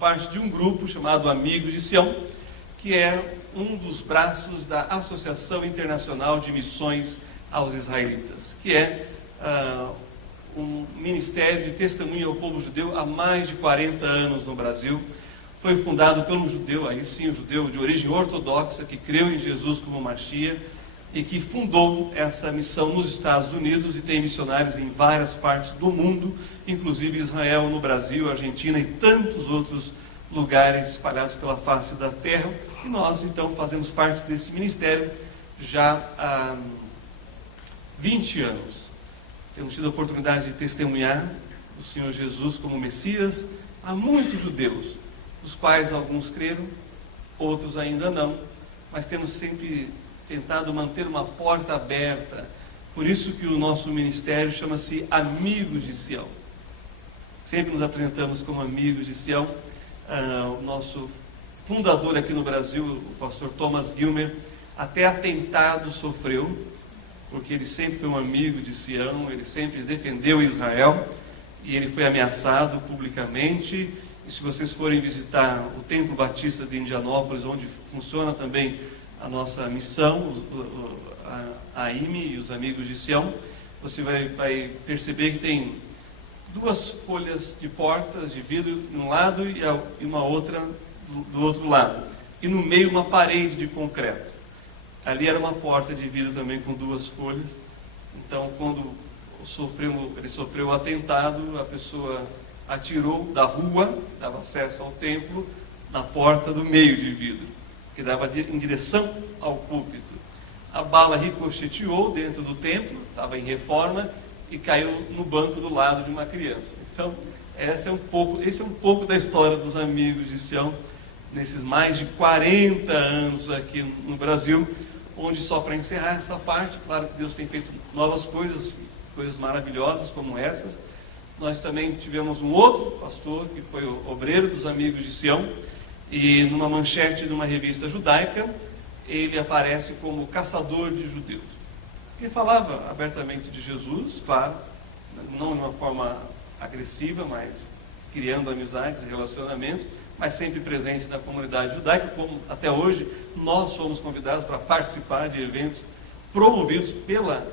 Parte de um grupo chamado Amigos de Sião, que é um dos braços da Associação Internacional de Missões aos Israelitas, que é um ministério de testemunho ao povo judeu há mais de 40 anos no Brasil. Foi fundado por um judeu, aí sim, um judeu de origem ortodoxa, que creu em Jesus como Machia, e que fundou essa missão nos Estados Unidos e tem missionários em várias partes do mundo, inclusive Israel, no Brasil, Argentina e tantos outros lugares espalhados pela face da terra. E nós, então, fazemos parte desse ministério já há 20 anos. Temos tido a oportunidade de testemunhar o Senhor Jesus como Messias a muitos judeus, dos quais alguns creram, outros ainda não, mas temos sempre tentado manter uma porta aberta. Por isso que o nosso ministério chama-se Amigos de Sião. Sempre nos apresentamos como Amigos de Sião. O nosso fundador aqui no Brasil, o pastor Thomas Gilmer, até atentado sofreu, porque ele sempre foi um amigo de Sião, ele sempre defendeu Israel, e ele foi ameaçado publicamente. E se vocês forem visitar o Templo Batista de Indianópolis, onde funciona também a nossa missão, a AIME e os Amigos de Sião, você vai perceber que tem duas folhas de portas de vidro de um lado e uma outra do outro lado. E no meio uma parede de concreto. Ali era uma porta de vidro também com duas folhas. Então, quando ele sofreu o atentado, a pessoa atirou da rua, dava acesso ao templo, na porta do meio de vidro, que dava em direção ao púlpito. A bala ricocheteou dentro do templo, estava em reforma, e caiu no banco do lado de uma criança. Então, esse é um pouco da história dos Amigos de Sião, nesses mais de 40 anos aqui no Brasil, onde, só para encerrar essa parte, claro que Deus tem feito novas coisas maravilhosas como essas. Nós também tivemos um outro pastor, que foi o obreiro dos Amigos de Sião, e numa manchete de uma revista judaica, ele aparece como caçador de judeus. Ele falava abertamente de Jesus, claro, não de uma forma agressiva, mas criando amizades e relacionamentos, mas sempre presente na comunidade judaica, como até hoje nós somos convidados para participar de eventos promovidos pela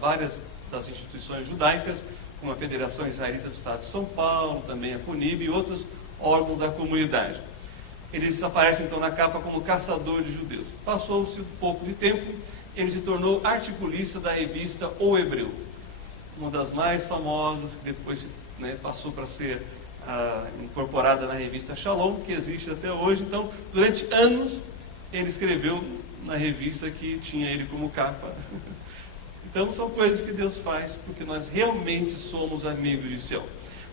várias das instituições judaicas, como a Federação Israelita do Estado de São Paulo, também a CUNIB e outros órgãos da comunidade. Eles aparecem então na capa como caçador de judeus. Passou-se um pouco de tempo, ele se tornou articulista da revista O Hebreu, uma das mais famosas, que depois passou para ser incorporada na revista Shalom, que existe até hoje. Então, durante anos, ele escreveu na revista que tinha ele como capa. Então, são coisas que Deus faz, porque nós realmente somos amigos de Sião.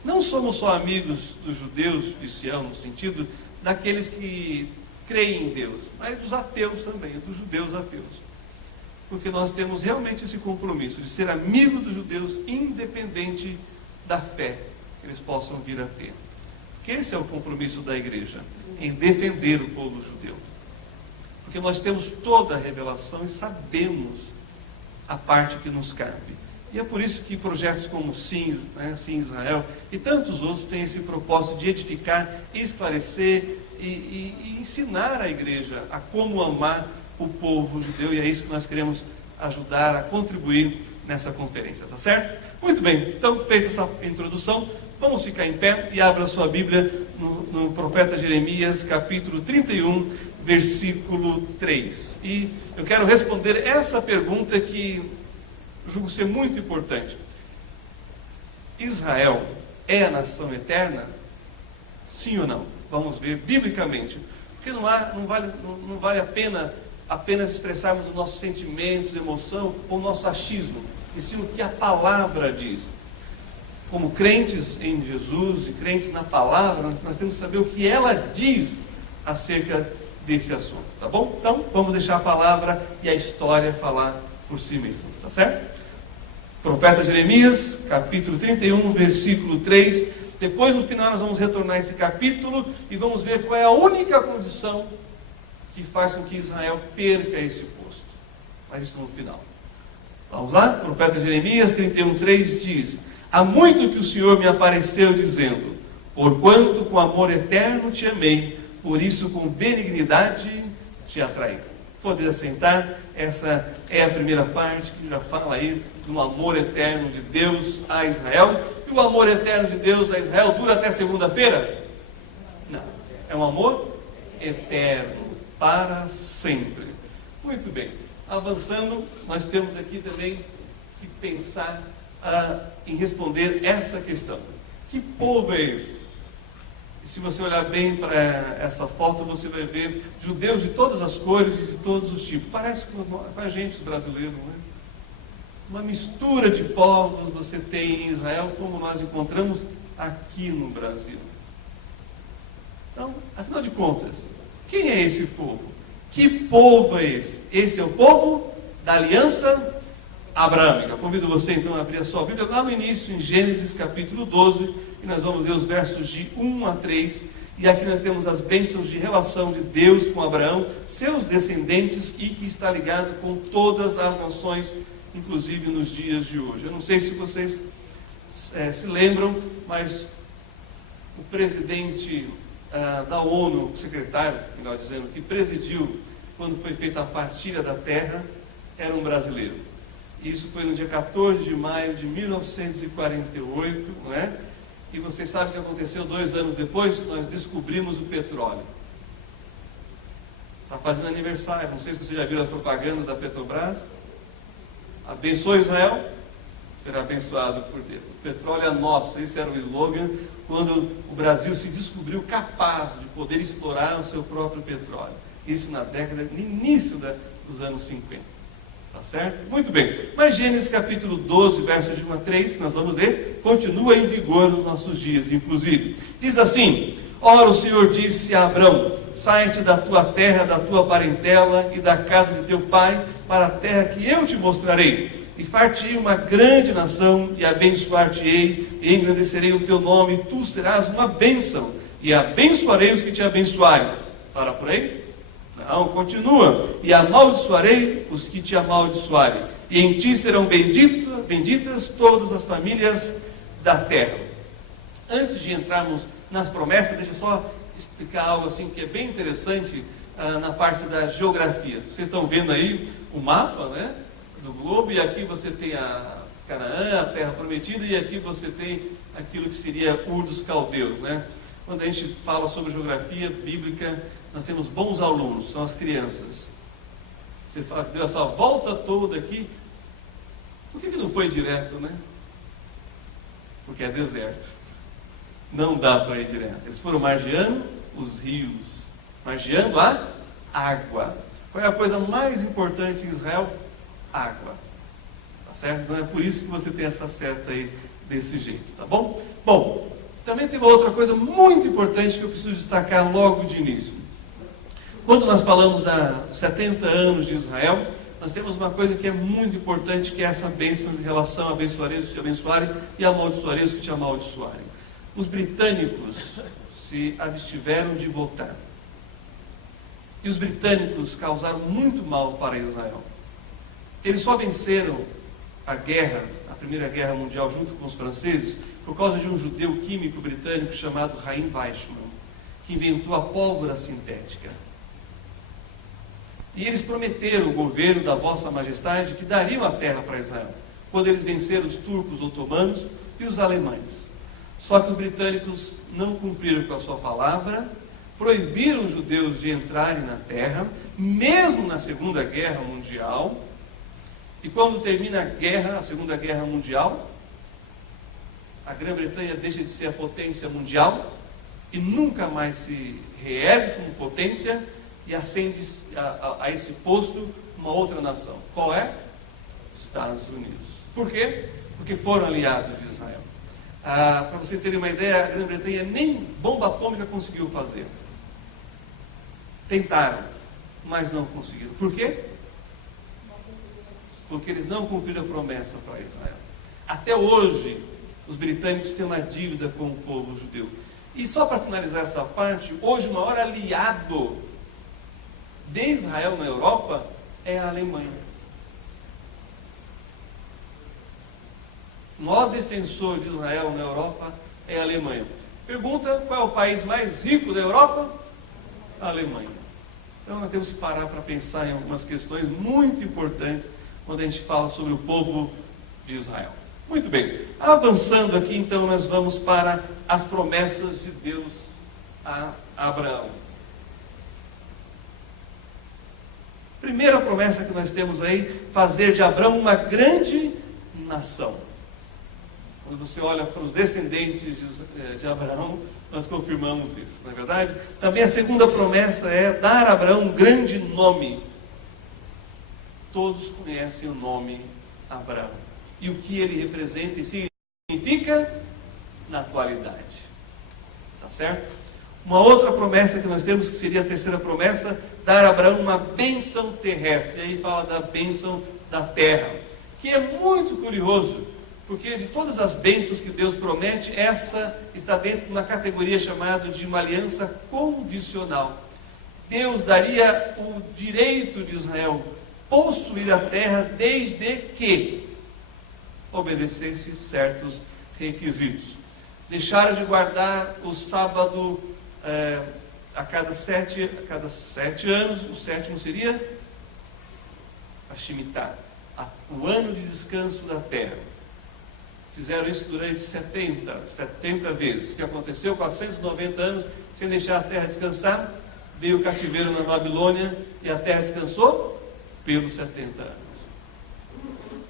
Não somos só amigos dos judeus de Sião, no sentido daqueles que creem em Deus, mas dos ateus também, dos judeus ateus. Porque nós temos realmente esse compromisso de ser amigo dos judeus, independente da fé que eles possam vir a ter. Que esse é o compromisso da igreja, em defender o povo judeu. Porque nós temos toda a revelação e sabemos a parte que nos cabe. E é por isso que projetos como Sim Israel e tantos outros têm esse propósito de edificar, esclarecer e ensinar a igreja a como amar o povo judeu, e é isso que nós queremos ajudar a contribuir nessa conferência, tá certo? Muito bem, então, feita essa introdução, vamos ficar em pé e abra sua Bíblia no profeta Jeremias, capítulo 31, versículo 3. E eu quero responder essa pergunta que julgo ser muito importante. Israel é a nação eterna? Sim ou não? Vamos ver biblicamente. Porque não vale a pena apenas expressarmos os nossos sentimentos, emoção, ou o nosso achismo, e sim o que a palavra diz. Como crentes em Jesus e crentes na palavra, nós temos que saber o que ela diz acerca desse assunto, tá bom? Então, vamos deixar a palavra e a história falar por si mesmo, tá certo? Profeta Jeremias, capítulo 31, versículo 3. Depois, no final, nós vamos retornar a esse capítulo e vamos ver qual é a única condição que faz com que Israel perca esse posto. Mas isso no final. Vamos lá? O profeta Jeremias 31:3 diz: há muito que o Senhor me apareceu dizendo: porquanto com amor eterno te amei, por isso com benignidade te atraí. Poder assentar, essa é a primeira parte que já fala aí do amor eterno de Deus a Israel. E o amor eterno de Deus a Israel dura até segunda-feira? Não, é um amor eterno, para sempre. Muito bem, avançando, nós temos aqui também que pensar em responder essa questão. Que povo é esse? E se você olhar bem para essa foto, você vai ver judeus de todas as cores e de todos os tipos. Parece com a gente, os brasileiros, não é? Uma mistura de povos você tem em Israel, como nós encontramos aqui no Brasil. Então, afinal de contas, quem é esse povo? Que povo é esse? Esse é o povo da aliança abrâmica. Convido você então a abrir a sua Bíblia lá no início, em Gênesis capítulo 12, e nós vamos ver os versos de 1 a 3, e aqui nós temos as bênçãos de relação de Deus com Abraão, seus descendentes, e que está ligado com todas as nações, inclusive nos dias de hoje. Eu não sei se vocês se lembram, mas o presidente da ONU, o secretário, melhor dizendo, que presidiu quando foi feita a partilha da terra, era um brasileiro. Isso foi no dia 14 de maio de 1948, não é? E vocês sabem o que aconteceu 2 anos depois? Nós descobrimos o petróleo. Está fazendo aniversário, não sei se vocês já viram a propaganda da Petrobras. Abençoe Israel, será abençoado por Deus. O petróleo é nosso, esse era o slogan, quando o Brasil se descobriu capaz de poder explorar o seu próprio petróleo. Isso no início dos anos 50. Tá certo? Muito bem. Mas Gênesis capítulo 12, versos de 1 a 3, que nós vamos ler, continua em vigor nos nossos dias, inclusive. Diz assim: ora, o Senhor disse a Abrão: sai-te da tua terra, da tua parentela e da casa de teu pai, para a terra que eu te mostrarei. E far-te-ei uma grande nação, e abençoar-te-ei, e engrandecerei o teu nome, e tu serás uma bênção, e abençoarei os que te abençoarem. Para por aí? Não, continua. E amaldiçoarei os que te amaldiçoarem, e em ti serão benditas todas as famílias da terra. Antes de entrarmos nas promessas, deixa eu só explicar algo assim que é bem interessante na parte da geografia. Vocês estão vendo aí o mapa, né, do globo, e aqui você tem a Canaã, a terra prometida, e aqui você tem aquilo que seria Ur dos Caldeus, né? Quando a gente fala sobre geografia bíblica, nós temos bons alunos, são as crianças. Você fala que deu essa volta toda aqui, por que não foi direto, né? Porque é deserto. Não dá para ir direto. Eles foram margeando os rios, margeando a água. Qual é a coisa mais importante em Israel? Água. Tá certo? Não é por isso que você tem essa seta aí desse jeito, tá bom? Bom, também tem uma outra coisa muito importante que eu preciso destacar logo de início. Quando nós falamos dos 70 anos de Israel, nós temos uma coisa que é muito importante, que é essa bênção de relação: abençoarei os que te abençoarem e amaldiçoarei os que te amaldiçoarem. Os britânicos se abstiveram de votar. E os britânicos causaram muito mal para Israel. Eles só venceram a guerra, a Primeira Guerra Mundial, junto com os franceses, por causa de um judeu químico britânico chamado Chaim Weizmann, que inventou a pólvora sintética. E eles prometeram, o governo da Vossa Majestade, que dariam a terra para Israel, quando eles venceram os turcos otomanos e os alemães. Só que os britânicos não cumpriram com a sua palavra, proibiram os judeus de entrarem na terra, mesmo na Segunda Guerra Mundial. E quando termina a guerra, a Segunda Guerra Mundial, a Grã-Bretanha deixa de ser a potência mundial e nunca mais se reergue como potência e ascende a esse posto uma outra nação. Qual é? Estados Unidos. Por quê? Porque foram aliados de Israel. Para vocês terem uma ideia, a Grã-Bretanha nem bomba atômica conseguiu fazer. Tentaram, mas não conseguiram. Por quê? Porque eles não cumpriram a promessa para Israel. Até hoje, os britânicos têm uma dívida com o povo judeu. E só para finalizar essa parte, hoje o maior aliado de Israel na Europa é a Alemanha. O maior defensor de Israel na Europa é a Alemanha. Pergunta: qual é o país mais rico da Europa? A Alemanha. Então nós temos que parar para pensar em algumas questões muito importantes quando a gente fala sobre o povo de Israel. Muito bem, avançando aqui, então nós vamos para as promessas de Deus a Abraão. Primeira promessa que nós temos aí: fazer de Abraão uma grande nação. Quando você olha para os descendentes de Abraão, nós confirmamos isso, não é verdade? Também a segunda promessa é dar a Abraão um grande nome. Todos conhecem o nome Abraão e o que ele representa e significa na atualidade. Tá certo? Uma outra promessa que nós temos, que seria a terceira promessa: dar a Abraão uma bênção terrestre. E aí fala da bênção da terra, que é muito curioso, porque de todas as bênçãos que Deus promete, essa está dentro de uma categoria chamada de uma aliança condicional. Deus daria o direito de Israel possuir a terra desde que obedecesse certos requisitos. Deixaram de guardar o sábado a cada sete anos. O sétimo seria a Shemitah, o ano de descanso da terra. Fizeram isso durante 70 vezes. O que aconteceu? 490 anos sem deixar a terra descansar. Veio o cativeiro na Babilônia e a terra descansou pelos 70 anos.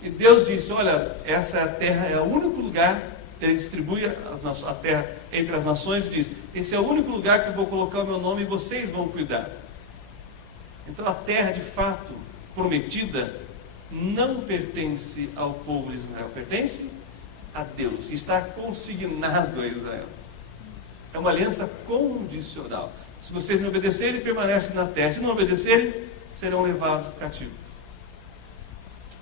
E Deus disse: olha, essa terra é o único lugar. Ele distribui a terra entre as nações e diz: esse é o único lugar que eu vou colocar o meu nome e vocês vão cuidar. Então a terra de fato prometida não pertence ao povo de Israel, pertence a Deus, está consignado a Israel. É uma aliança condicional. Se vocês me obedecerem, permanecem na terra. Se não obedecerem, serão levados cativos.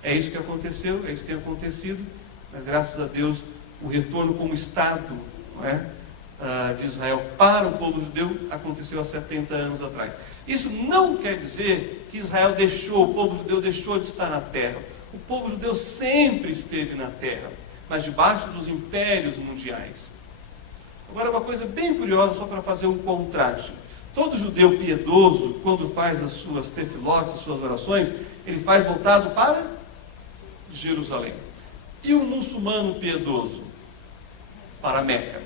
É isso que aconteceu, é isso que tem acontecido. Mas graças a Deus, o retorno como Estado, não é, de Israel para o povo judeu aconteceu há 70 anos atrás. Isso não quer dizer que Israel deixou, o povo judeu deixou de estar na terra. O povo judeu sempre esteve na terra, mas debaixo dos impérios mundiais. Agora, uma coisa bem curiosa, só para fazer um contraste. Todo judeu piedoso, quando faz as suas tefilotes, as suas orações, ele faz voltado para Jerusalém. E o muçulmano piedoso? Para Meca.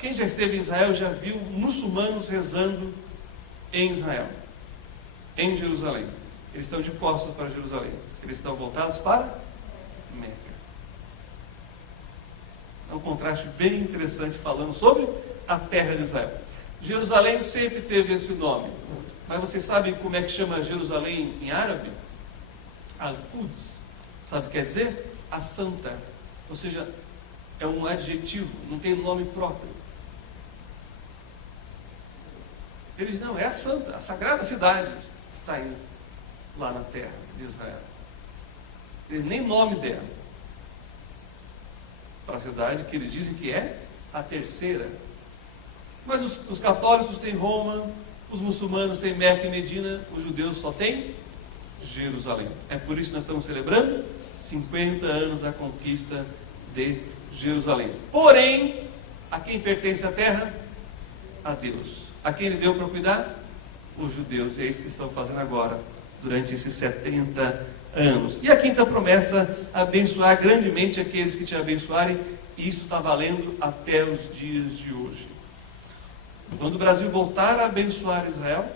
Quem já esteve em Israel já viu muçulmanos rezando em Israel, em Jerusalém. Eles estão de costas para Jerusalém. Eles estão voltados para Meca. É um contraste bem interessante falando sobre a terra de Israel. Jerusalém sempre teve esse nome. Mas vocês sabem como é que chama Jerusalém em árabe? Al-Quds. Sabe o que quer dizer? A Santa. Ou seja, é um adjetivo, não tem nome próprio. Eles não, é a Santa, a sagrada cidade que está lá na terra de Israel. Eles nem nome deram para a cidade, que eles dizem que é a terceira. Mas os católicos têm Roma, os muçulmanos têm Meca e Medina, os judeus só têm Jerusalém. É por isso que nós estamos celebrando 50 anos da conquista de Jerusalém. Porém, a quem pertence a terra? A Deus. A quem ele deu para cuidar? Os judeus. E é isso que estão fazendo agora, durante esses 70 anos. E a quinta promessa: abençoar grandemente aqueles que te abençoarem. E isso está valendo até os dias de hoje. Quando o Brasil voltar a abençoar Israel,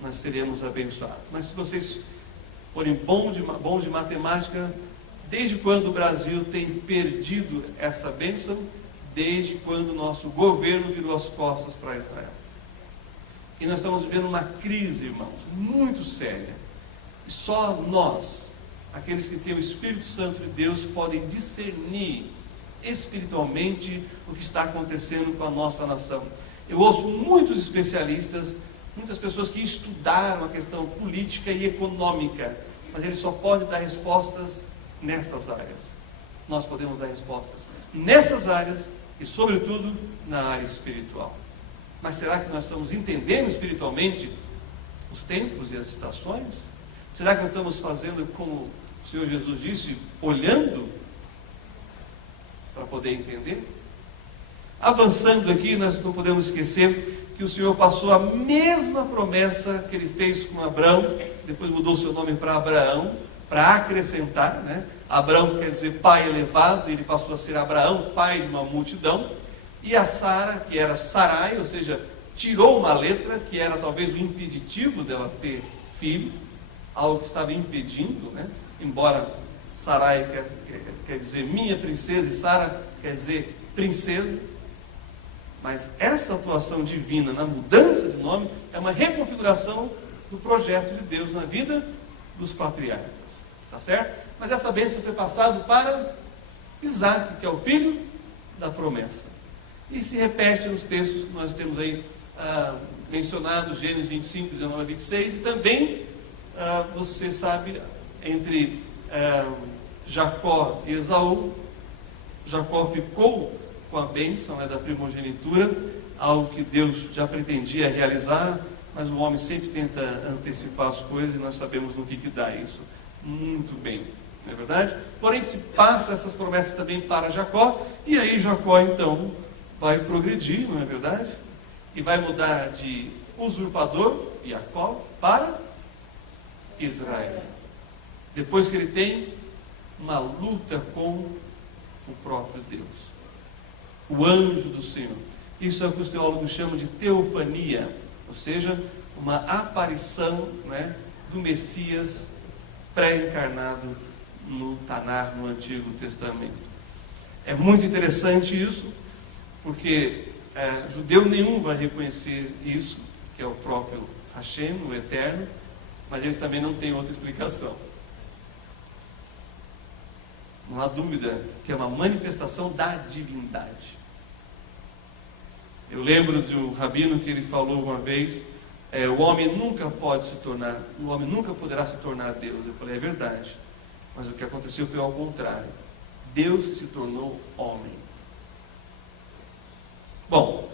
nós seremos abençoados. Mas se vocês forem bons de matemática, desde quando o Brasil tem perdido essa bênção? Desde quando o nosso governo virou as costas para Israel. E nós estamos vivendo uma crise, irmãos, muito séria. E só nós, aqueles que têm o Espírito Santo de Deus, podem discernir espiritualmente o que está acontecendo com a nossa nação. Eu ouço muitos especialistas, muitas pessoas que estudaram a questão política e econômica, mas eles só podem dar respostas nessas áreas. Nós podemos dar respostas nessas áreas e, sobretudo, na área espiritual. Mas será que nós estamos entendendo espiritualmente o os tempos e as estações? Será que nós estamos fazendo como o Senhor Jesus disse, olhando para poder entender? Avançando aqui, nós não podemos esquecer que o Senhor passou a mesma promessa que Ele fez com Abraão, depois mudou seu nome para Abraão, para acrescentar, né? Abraão quer dizer pai elevado, e ele passou a ser Abraão, pai de uma multidão, e a Sara, que era Sarai, ou seja, tirou uma letra, que era talvez o impeditivo dela ter filho, algo que estava impedindo, né? Embora Sarai quer dizer minha princesa, e Sara quer dizer princesa, mas essa atuação divina na mudança de nome é uma reconfiguração do projeto de Deus na vida dos patriarcas, tá certo? Mas essa bênção foi passada para Isaac, que é o filho da promessa, e se repete nos textos que nós temos aí mencionados, Gênesis 25, 19 a 26, e também, você sabe, entre Jacó e Esaú, Jacó ficou com a bênção, né, da primogenitura, algo que Deus já pretendia realizar, mas o homem sempre tenta antecipar as coisas, e nós sabemos no que dá isso muito bem, não é verdade? Porém, se passa essas promessas também para Jacó, e aí Jacó então vai progredir, não é verdade? E vai mudar de usurpador, Jacó, para Israel. Depois que ele tem uma luta com o próprio Deus, o anjo do Senhor. Isso é o que os teólogos chamam de teofania, ou seja, uma aparição, né, do Messias pré-encarnado no Tanar, no Antigo Testamento. É muito interessante isso, porque judeu nenhum vai reconhecer isso, que é o próprio Hashem, o Eterno, mas eles também não têm outra explicação. Não há dúvida que é uma manifestação da divindade. Eu lembro de um rabino que ele falou uma vez, o homem nunca poderá se tornar Deus. Eu falei, é verdade, mas o que aconteceu foi ao contrário. Deus que se tornou homem. Bom,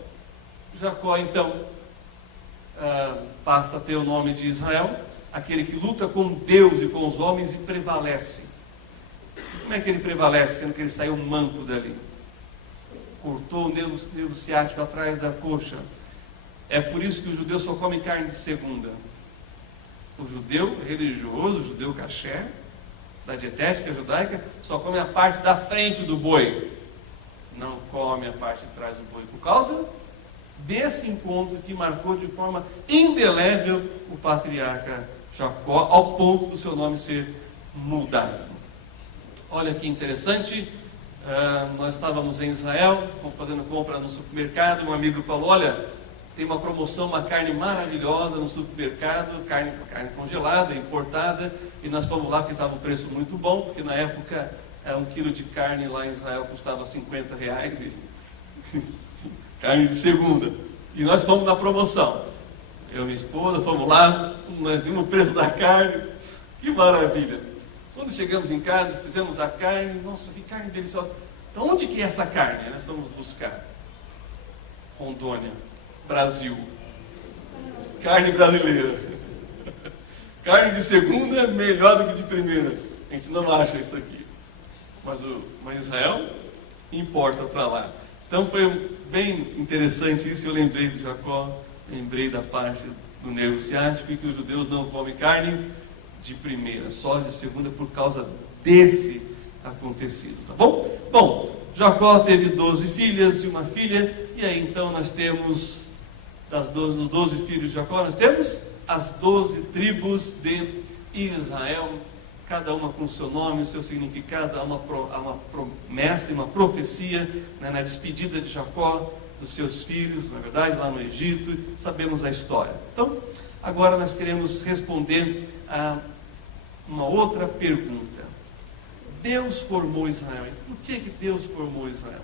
Jacó então passa a ter o nome de Israel, aquele que luta com Deus e com os homens e prevalece. Como é que ele prevalece, sendo que ele saiu manco dali? Cortou o nervo ciático atrás da coxa. É por isso que o judeu só come carne de segunda. O judeu religioso, o judeu kasher, da dietética judaica, só come a parte da frente do boi. Não come a parte de trás do boi, por causa desse encontro que marcou de forma indelével o patriarca Jacó, ao ponto do seu nome ser mudado. Olha que interessante, nós estávamos em Israel, fazendo compra no supermercado, um amigo falou, olha, tem uma promoção, uma carne maravilhosa no supermercado, carne congelada, importada, e nós fomos lá porque estava um preço muito bom, porque na época 1 quilo de carne lá em Israel custava R$50, e carne de segunda, e nós fomos na promoção, eu e minha esposa, fomos lá, nós vimos o preço da carne, que maravilha. Quando chegamos em casa, fizemos a carne, nossa, que carne deliciosa. Então, onde que é essa carne? Nós fomos buscar. Rondônia, Brasil. Carne brasileira. Carne de segunda é melhor do que de primeira. A gente não acha isso aqui. Mas Israel importa para lá. Então foi bem interessante isso. Eu lembrei de Jacó, lembrei da parte do nervo ciático, e que os judeus não comem carne de primeira, só de segunda, por causa desse acontecido, tá bom? Bom, Jacó teve 12 filhas e uma filha, e aí então nós temos, dos 12 filhos de Jacó, nós temos as 12 tribos de Israel, cada uma com o seu nome, o seu significado, há uma promessa e uma profecia, né, na despedida de Jacó, dos seus filhos, na verdade, lá no Egito, sabemos a história. Então, agora nós queremos responder a uma outra pergunta. Deus formou Israel. Por que Deus formou Israel?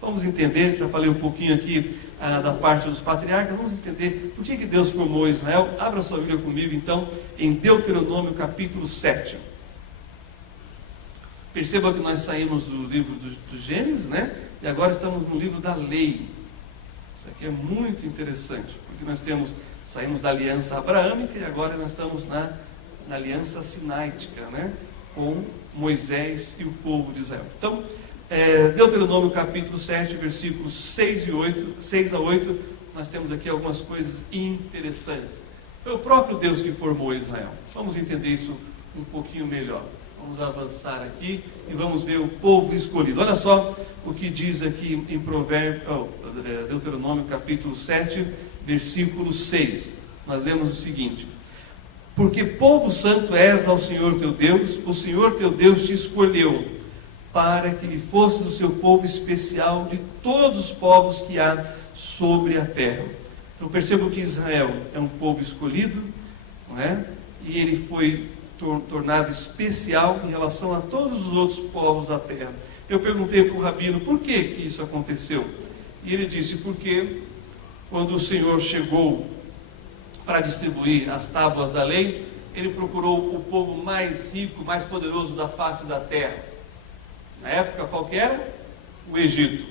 Vamos entender, já falei um pouquinho aqui da parte dos patriarcas, vamos entender por que Deus formou Israel. Abra sua Bíblia comigo, então, em Deuteronômio capítulo 7. Perceba que nós saímos do livro do Gênesis, né? E agora estamos no livro da lei. Isso aqui é muito interessante, porque nós temos Saímos da aliança abraâmica e agora nós estamos na aliança sináitica, né? Com Moisés e o povo de Israel. Então, Deuteronômio capítulo 7, versículos 6 a 8, nós temos aqui algumas coisas interessantes. Foi o próprio Deus que formou Israel. Vamos entender isso um pouquinho melhor. Vamos avançar aqui e vamos ver o povo escolhido. Olha só o que diz aqui em Deuteronômio capítulo 7, versículo 6. Nós lemos o seguinte: porque povo santo és ao Senhor teu Deus, o Senhor teu Deus te escolheu, para que lhe fosses o seu povo especial de todos os povos que há sobre a terra. Então percebam que Israel é um povo escolhido, não é? E ele foi tornado especial em relação a todos os outros povos da terra. Eu perguntei para o rabino por que isso aconteceu. E ele disse, porque quando o Senhor chegou para distribuir as tábuas da lei, ele procurou o povo mais rico, mais poderoso da face da terra. Na época, qual que era? O Egito.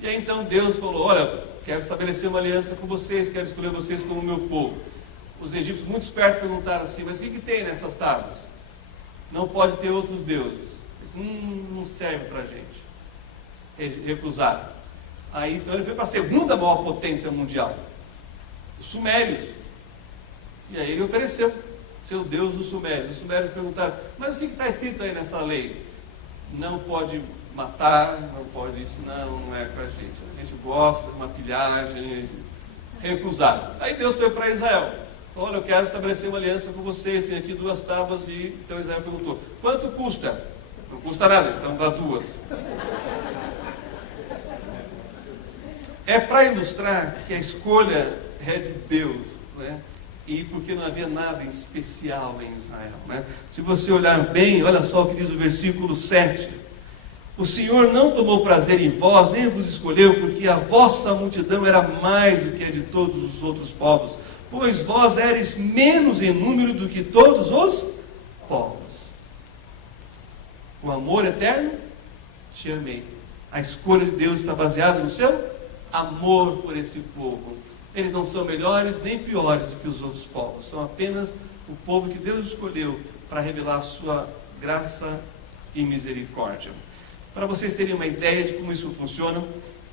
E aí então Deus falou, olha, quero estabelecer uma aliança com vocês, quero escolher vocês como meu povo. Os egípcios, muito espertos, perguntaram assim, mas o que tem nessas tábuas? Não pode ter outros deuses. Isso não serve para a gente. Recusaram. Aí então ele foi para a segunda maior potência mundial, os sumérios. E aí ele ofereceu seu Deus dos sumérios. Os sumérios perguntaram, mas o que está escrito aí nessa lei? Não pode matar, não pode isso, não é para a gente. A gente gosta de uma pilhagem. Recusaram. Aí Deus foi para Israel. Olha, eu quero estabelecer uma aliança com vocês, tem aqui 2 tábuas. E então Israel perguntou, quanto custa? Não custa nada, então dá 2. É para ilustrar que a escolha é de Deus, né? E porque não havia nada especial em Israel, né? Se você olhar bem, olha só o que diz o versículo 7. O Senhor não tomou prazer em vós, nem vos escolheu, porque a vossa multidão era mais do que a de todos os outros povos, pois vós eres menos em número do que todos os povos. O amor eterno, te amei. A escolha de Deus está baseada no seu amor por esse povo. Eles não são melhores nem piores do que os outros povos. São apenas o povo que Deus escolheu para revelar a sua graça e misericórdia. Para vocês terem uma ideia de como isso funciona,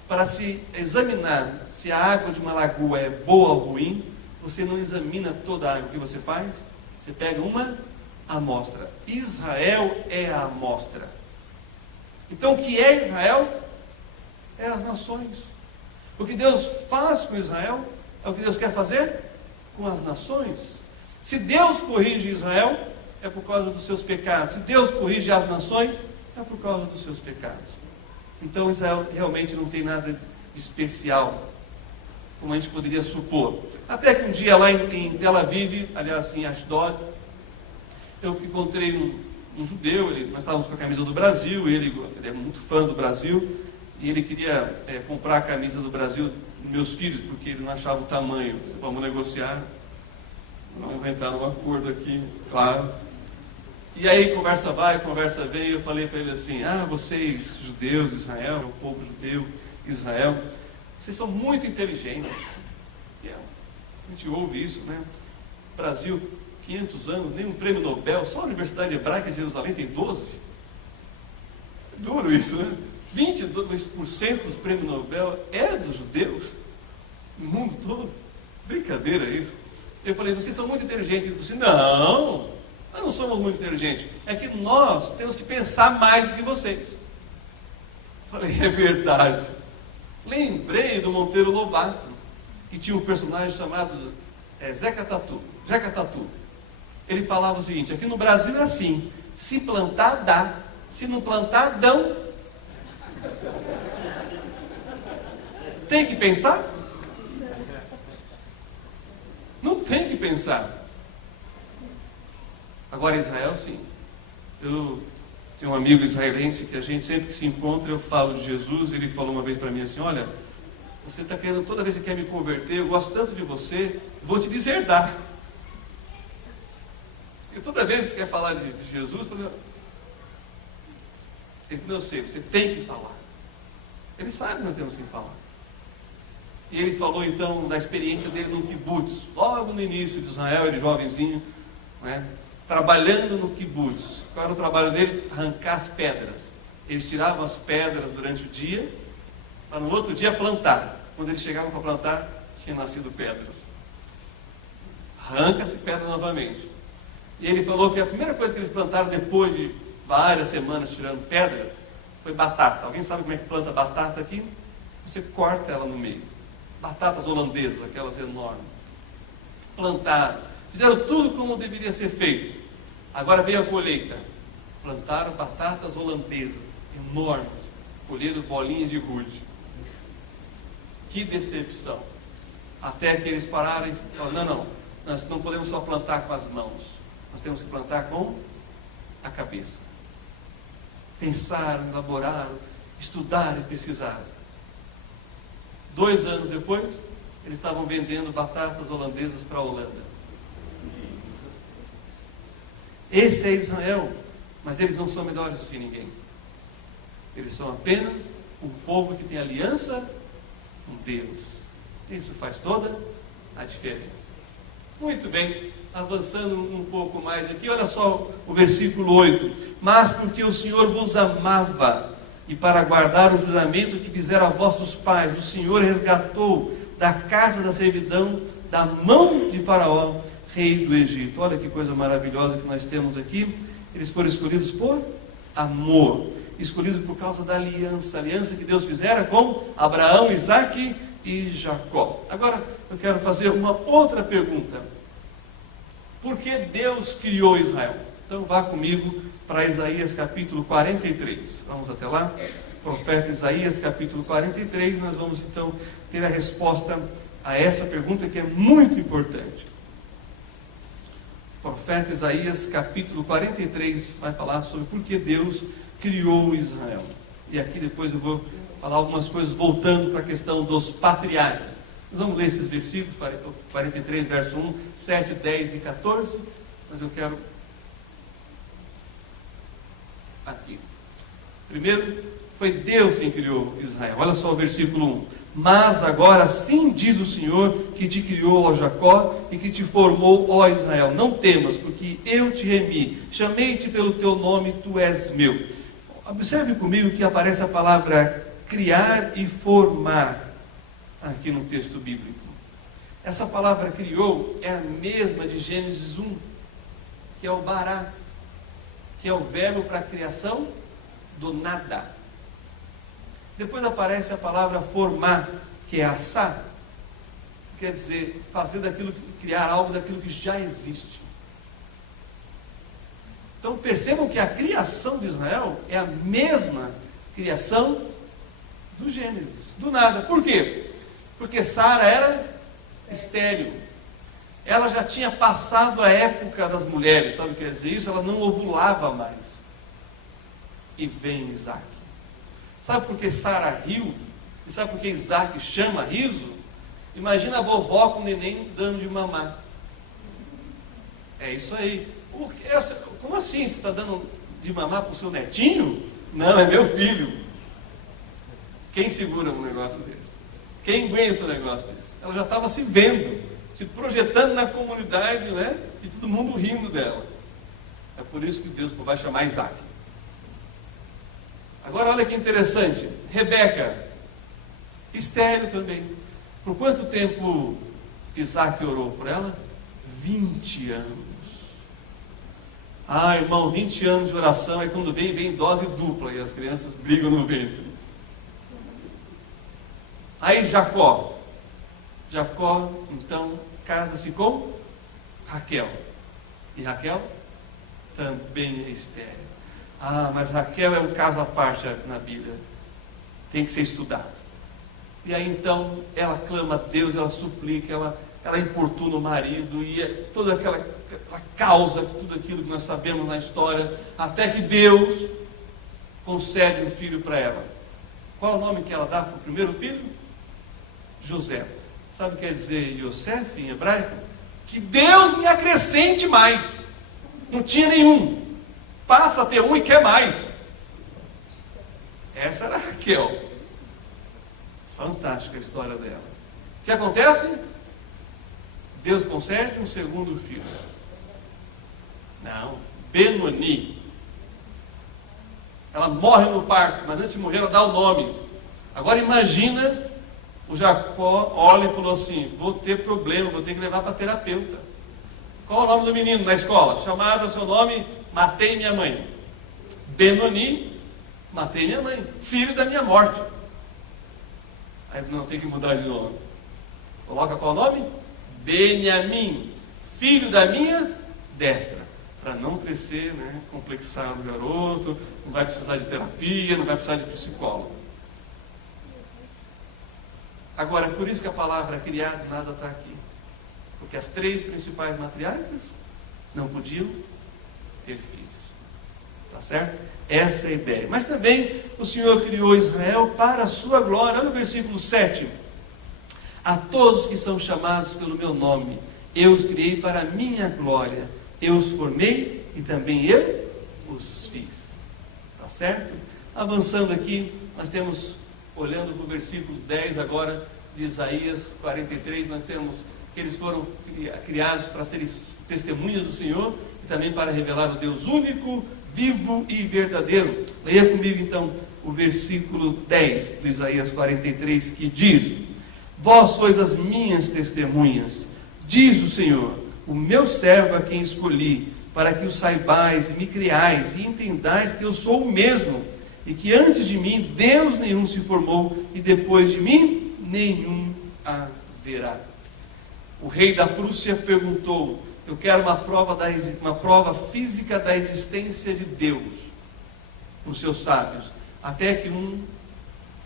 para se examinar se a água de uma lagoa é boa ou ruim, você não examina toda a água. O que você faz? Você pega uma amostra. Israel é a amostra. Então o que é Israel? É as nações. O que Deus faz com Israel é o que Deus quer fazer com as nações. Se Deus corrige Israel, é por causa dos seus pecados. Se Deus corrige as nações, é por causa dos seus pecados. Então Israel realmente não tem nada de especial, como a gente poderia supor. Até que um dia lá em Tel Aviv, aliás em Ashdod, eu encontrei um judeu, nós estávamos com a camisa do Brasil, ele é muito fã do Brasil, e ele queria comprar a camisa do Brasil dos meus filhos, porque ele não achava o tamanho. Vamos negociar, vamos entrar num acordo aqui, claro. E aí conversa vai, conversa vem, e eu falei para ele assim, vocês, judeus, Israel, o povo judeu, Israel, vocês são muito inteligentes. E a gente ouve isso, né? Brasil, 500 anos, nem um prêmio Nobel, só a Universidade Hebraica de Jerusalém tem 12. É duro isso, né? 22% dos prêmios Nobel é dos judeus, no mundo todo. Brincadeira isso. Eu falei, vocês são muito inteligentes. Ele disse, não, nós não somos muito inteligentes. É que nós temos que pensar mais do que vocês. Eu falei, é verdade. Lembrei do Monteiro Lobato, que tinha um personagem chamado Zeca Tatu. Ele falava o seguinte, aqui no Brasil é assim, se plantar dá, se não plantar dão. Tem que pensar? Não tem que pensar. Agora Israel sim. Eu tenho um amigo israelense que a gente sempre que se encontra eu falo de Jesus. Ele falou uma vez para mim assim, olha, você está querendo, toda vez que quer me converter, eu gosto tanto de você, vou te deserdar. E toda vez que você quer falar de Jesus, ele falou, eu sei, você tem que falar. Ele sabe que nós temos que falar. E ele falou então da experiência dele no kibbutz, logo no início de Israel, ele jovenzinho, né, trabalhando no kibbutz. Qual era o trabalho dele? Arrancar as pedras. Eles tiravam as pedras durante o dia, para no outro dia plantar. Quando eles chegavam para plantar, tinha nascido pedras. Arranca-se pedra novamente. E ele falou que a primeira coisa que eles plantaram depois de várias semanas tirando pedra foi batata. Alguém sabe como é que planta batata aqui? Você corta ela no meio. Batatas holandesas, aquelas enormes. Plantaram. Fizeram tudo como deveria ser feito. Agora veio a colheita. Plantaram batatas holandesas, enormes. Colheram bolinhas de gude. Que decepção. Até que eles pararam e falaram, não, nós não podemos só plantar com as mãos. Nós temos que plantar com a cabeça. Pensaram, elaboraram, estudaram e pesquisaram. 2 anos depois, eles estavam vendendo batatas holandesas para a Holanda. Esse é Israel, mas eles não são melhores do que ninguém. Eles são apenas um povo que tem aliança com Deus. Isso faz toda a diferença. Muito bem, avançando um pouco mais aqui, olha só o versículo 8. Mas porque o Senhor vos amava, e para guardar o juramento que fizeram a vossos pais, o Senhor resgatou da casa da servidão, da mão de Faraó, rei do Egito. Olha que coisa maravilhosa que nós temos aqui. Eles foram escolhidos por amor, escolhidos por causa da aliança, a aliança que Deus fizera com Abraão, Isaque e Jacó. Agora eu quero fazer uma outra pergunta. Por que Deus criou Israel? Então vá comigo para Isaías capítulo 43. Vamos até lá? Profeta Isaías capítulo 43. Nós vamos então ter a resposta a essa pergunta que é muito importante. Profeta Isaías capítulo 43 vai falar sobre por que Deus criou Israel. E aqui depois eu vou falar algumas coisas voltando para a questão dos patriarcas. Nós vamos ler esses versículos, 43, verso 1, 7, 10 e 14, mas eu quero aqui. Primeiro, foi Deus quem criou Israel. Olha só o versículo 1. Mas agora assim diz o Senhor que te criou, ó Jacó, e que te formou, ó Israel. Não temas, porque eu te remi, chamei-te pelo teu nome, tu és meu. Observe comigo que aparece a palavra criar e formar aqui no texto bíblico. Essa palavra criou é a mesma de Gênesis 1, que é o bará, que é o verbo para a criação do nada. Depois aparece a palavra formar, que é assar, quer dizer, fazer daquilo, criar algo daquilo que já existe. Então percebam que a criação de Israel é a mesma criação do Gênesis, do nada. Por quê? Porque Sara era estéril. Ela já tinha passado a época das mulheres, sabe o que quer dizer isso? Ela não ovulava mais. E vem Isaac. Sabe por que Sara riu? E sabe por que Isaac chama riso? Imagina a vovó com o neném dando de mamar. É isso aí. Como assim? Você está dando de mamar para o seu netinho? Não, é meu filho. Quem segura um negócio desse? Quem aguenta um negócio desse? Ela já estava se vendo, se projetando na comunidade, né? E todo mundo rindo dela. É por isso que Deus vai chamar Isaac. Agora olha que interessante. Rebeca, estéril também. Por quanto tempo Isaac orou por ela? 20 anos. Ah, irmão, 20 anos de oração, aí quando vem dose dupla, e as crianças brigam no ventre. Aí Jacó, então, casa-se com Raquel. E Raquel também é estéril. Ah, mas Raquel é um caso à parte na Bíblia. Tem que ser estudado. E aí então, ela clama a Deus, ela suplica, ela importuna o marido, e toda aquela causa, tudo aquilo que nós sabemos na história, até que Deus concede um filho para ela. Qual é o nome que ela dá para o primeiro filho? José. Sabe o que quer dizer Yosef em hebraico? Que Deus me acrescente mais. Não tinha nenhum. Passa a ter um e quer mais. Essa era a Raquel. Fantástica a história dela. O que acontece? Deus concede um segundo filho. Não, Benoni. Ela morre no parto, mas antes de morrer ela dá o nome. Agora imagina, o Jacó olha e falou assim: vou ter problema, vou ter que levar para terapeuta. Qual é o nome do menino na escola? Chamado seu nome, matei minha mãe. Benoni, matei minha mãe, filho da minha morte. Aí não tem que mudar de nome. Coloca qual nome? Benjamim, filho da minha destra. Para não crescer, né, complexado o garoto, não vai precisar de terapia, não vai precisar de psicólogo. Agora, é por isso que a palavra criado nada está aqui. Porque as três principais matriarcas não podiam ter filhos. Tá certo? Essa é a ideia. Mas também o Senhor criou Israel para a sua glória. Olha o versículo 7. A todos que são chamados pelo meu nome, eu os criei para a minha glória. Eu os formei e também eu os fiz. Tá certo? Avançando aqui, nós temos, olhando para o versículo 10 agora, de Isaías 43, nós temos que eles foram criados para serem testemunhas do Senhor e também para revelar o Deus único, vivo e verdadeiro. Leia comigo então o versículo 10 de Isaías 43, que diz: vós sois as minhas testemunhas, diz o Senhor, o meu servo a quem escolhi, para que o saibais e me criais e entendais que eu sou o mesmo, e que antes de mim Deus nenhum se formou, e depois de mim nenhum haverá. O rei da Prússia perguntou: eu quero uma prova física da existência de Deus, para os seus sábios. Até que um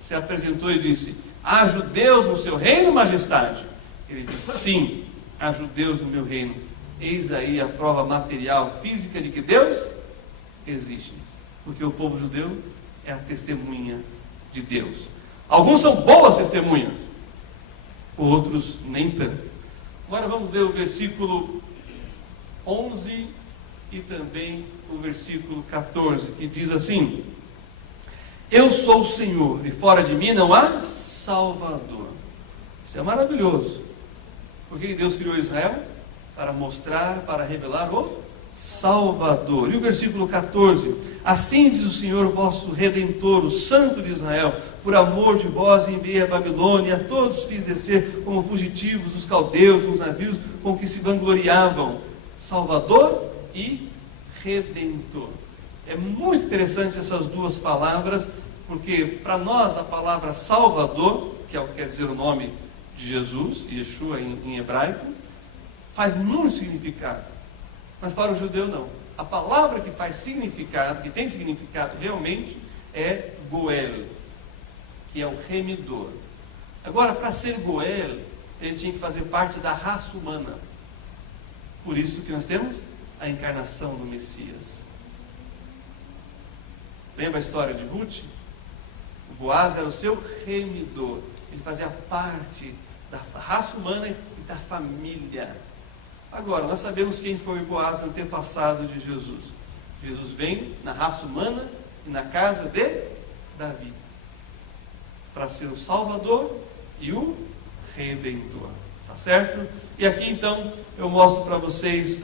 se apresentou e disse: há judeus no seu reino, majestade? Ele disse: sim, há judeus no meu reino. Eis aí a prova material, física de que Deus existe. Porque o povo judeu é a testemunha de Deus. Alguns são boas testemunhas, outros nem tanto. Agora vamos ver o versículo 11 e também o versículo 14, que diz assim: eu sou o Senhor, e fora de mim não há Salvador. Isso é maravilhoso. Porque Deus criou Israel para mostrar, para revelar o Salvador. E o versículo 14: assim diz o Senhor vosso Redentor, o Santo de Israel: por amor de vós enviei a Babilônia, a todos fiz descer como fugitivos os caldeus nos navios com que se vangloriavam. Salvador e Redentor. É muito interessante essas duas palavras, porque para nós a palavra Salvador, que é o que quer dizer o nome de Jesus, Yeshua em hebraico, faz muito significado. Mas para o judeu não. A palavra que faz significado, que tem significado realmente, é Goel, que é o remidor. Agora, para ser Goel, ele tinha que fazer parte da raça humana. Por isso que nós temos a encarnação do Messias. Lembra a história de Ruth? O Boaz era o seu remidor. Ele fazia parte da raça humana e da família. Agora, nós sabemos quem foi o Boaz antepassado de Jesus. Jesus vem na raça humana e na casa de Davi, para ser o Salvador e o Redentor. Tá certo? E aqui então eu mostro para vocês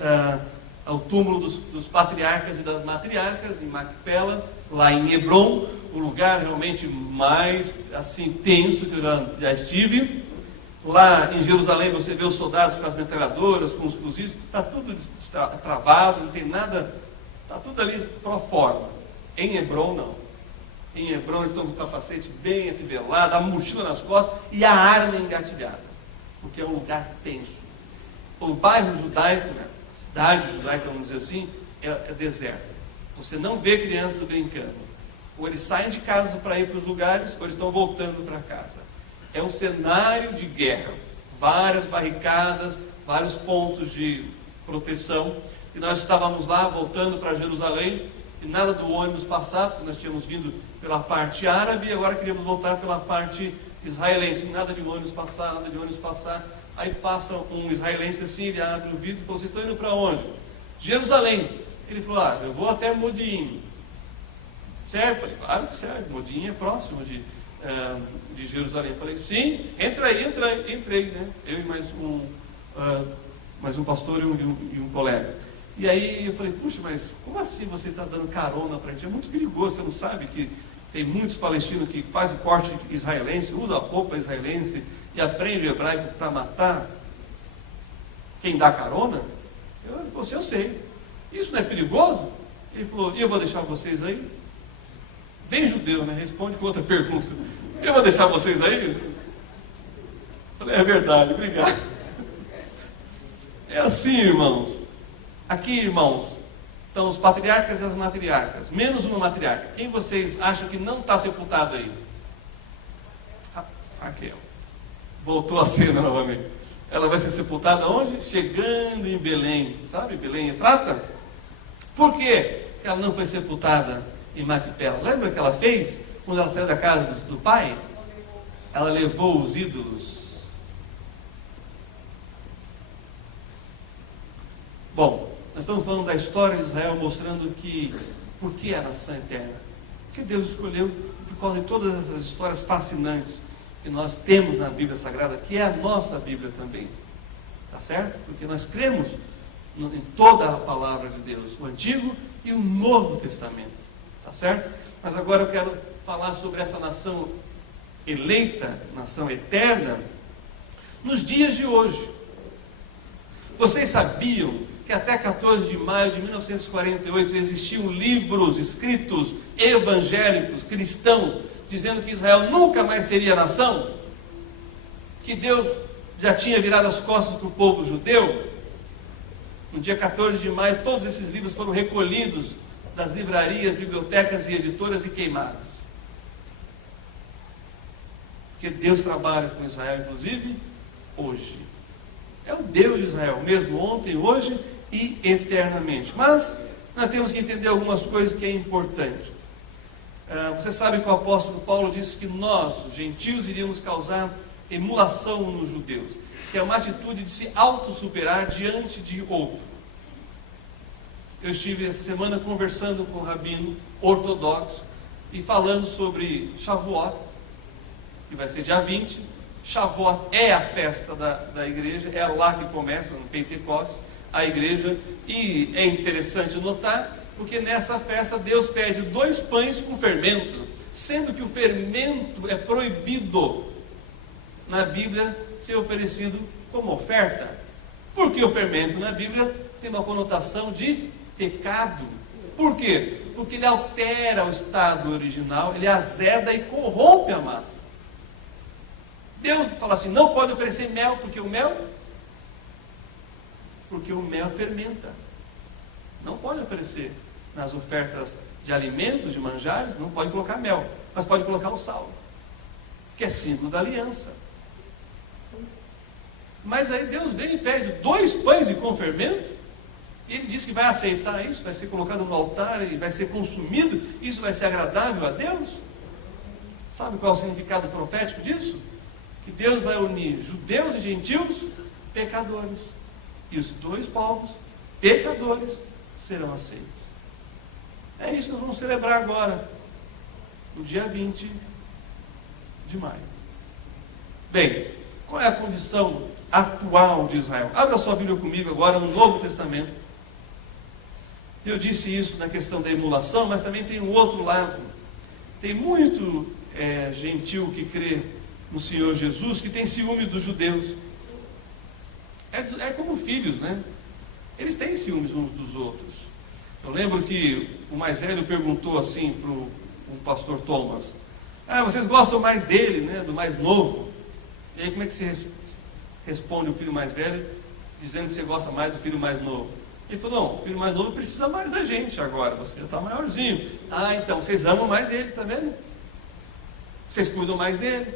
o túmulo dos patriarcas e das matriarcas em Macpela, lá em Hebron, o lugar realmente mais assim tenso que eu já estive. Lá em Jerusalém você vê os soldados com as metralhadoras, com os fuzis, está tudo travado, não tem nada, está tudo ali pro forma. Em Hebron não. Em Hebron eles estão com o capacete bem afivelado, a mochila nas costas e a arma engatilhada, porque é um lugar tenso. O bairro judaico, né, a cidade judaica, vamos dizer assim, é deserta. Você não vê crianças brincando. Ou eles saem de casa para ir para os lugares, ou eles estão voltando para casa. É um cenário de guerra, várias barricadas, vários pontos de proteção. E nós estávamos lá, voltando para Jerusalém, e nada do ônibus passar, porque nós tínhamos vindo pela parte árabe, e agora queríamos voltar pela parte israelense. Nada de ônibus passar, nada de ônibus passar. Aí passa um israelense assim, ele abre o vidro e falou: vocês estão indo para onde? Jerusalém. Ele falou: eu vou até Modi'in. Serve? Eu falei: claro que serve, Modi'in é próximo de de Jerusalém. Falei, sim, entrei, né? Eu e mais um pastor e um colega. E aí eu falei, puxa, mas como assim você está dando carona para a gente? É muito perigoso, você não sabe que tem muitos palestinos que fazem o corte israelense, usa a roupa israelense e aprende o hebraico para matar quem dá carona? Ele falou assim, eu sei. Isso não é perigoso? Ele falou, e eu vou deixar vocês aí? Bem judeu, né? Responde com outra pergunta. Eu vou deixar vocês aí? Eu falei, é verdade, obrigado. É assim, irmãos. Aqui, irmãos, estão os patriarcas e as matriarcas. Menos uma matriarca. Quem vocês acham que não está sepultado aí? Raquel. Voltou a cena novamente. Ela vai ser sepultada onde? Chegando em Belém. Sabe, Belém Efrata? Por que ela não foi sepultada em Macpela? Lembra o que ela fez quando ela saiu da casa do pai? Ela levou os ídolos. Bom, nós estamos falando da história de Israel, mostrando que, por que a nação eterna? Porque Deus escolheu, por causa de todas essas histórias fascinantes que nós temos na Bíblia Sagrada, que é a nossa Bíblia também. Tá certo? Porque nós cremos em toda a palavra de Deus, o Antigo e o Novo Testamento. Tá certo? Mas agora eu quero falar sobre essa nação eleita, nação eterna, nos dias de hoje. Vocês sabiam que até 14 de maio de 1948 existiam livros escritos evangélicos, cristãos, dizendo que Israel nunca mais seria nação? Que Deus já tinha virado as costas para o povo judeu? No dia 14 de maio, todos esses livros foram recolhidos das livrarias, bibliotecas e editoras e queimados. Porque Deus trabalha com Israel, inclusive, hoje. É o Deus de Israel, mesmo ontem, hoje e eternamente. Mas nós temos que entender algumas coisas que é importante. Você sabe que o apóstolo Paulo disse que nós, os gentios, iríamos causar emulação nos judeus, que é uma atitude de se autossuperar diante de outro. Eu estive essa semana conversando com um rabino ortodoxo e falando sobre Shavuot, que vai ser dia 20. Shavuot é a festa da igreja, é lá que começa, no Pentecostes, a igreja, e é interessante notar, porque nessa festa Deus pede 2 pães com fermento, sendo que o fermento é proibido na Bíblia ser oferecido como oferta. Porque o fermento na Bíblia tem uma conotação de pecado. Por quê? Porque ele altera o estado original, ele azeda e corrompe a massa. Deus fala assim, não pode oferecer mel, porque o mel fermenta. Não pode oferecer nas ofertas de alimentos, de manjares, não pode colocar mel, mas pode colocar o sal, que é símbolo da aliança. Mas aí Deus vem e pede 2 pães com fermento, e ele diz que vai aceitar isso, vai ser colocado no altar e vai ser consumido, isso vai ser agradável a Deus? Sabe qual é o significado profético disso? Que Deus vai unir judeus e gentios pecadores, e os 2 povos pecadores serão aceitos. É isso que nós vamos celebrar agora, no dia 20 de maio. Bem, qual é a condição atual de Israel? Abra sua Bíblia comigo agora no Novo Testamento. Eu disse isso na questão da emulação, mas também tem um outro lado. Tem muito gentil que crê no Senhor Jesus, que tem ciúme dos judeus. É como filhos, né? Eles têm ciúmes uns dos outros. Eu lembro que o mais velho perguntou assim para o pastor Thomas, vocês gostam mais dele, né? Do mais novo? E aí como é que você responde o filho mais velho, dizendo que você gosta mais do filho mais novo? Ele falou, não, o filho mais novo precisa mais da gente agora, você já está maiorzinho. Então, vocês amam mais ele, tá vendo? Vocês cuidam mais dele.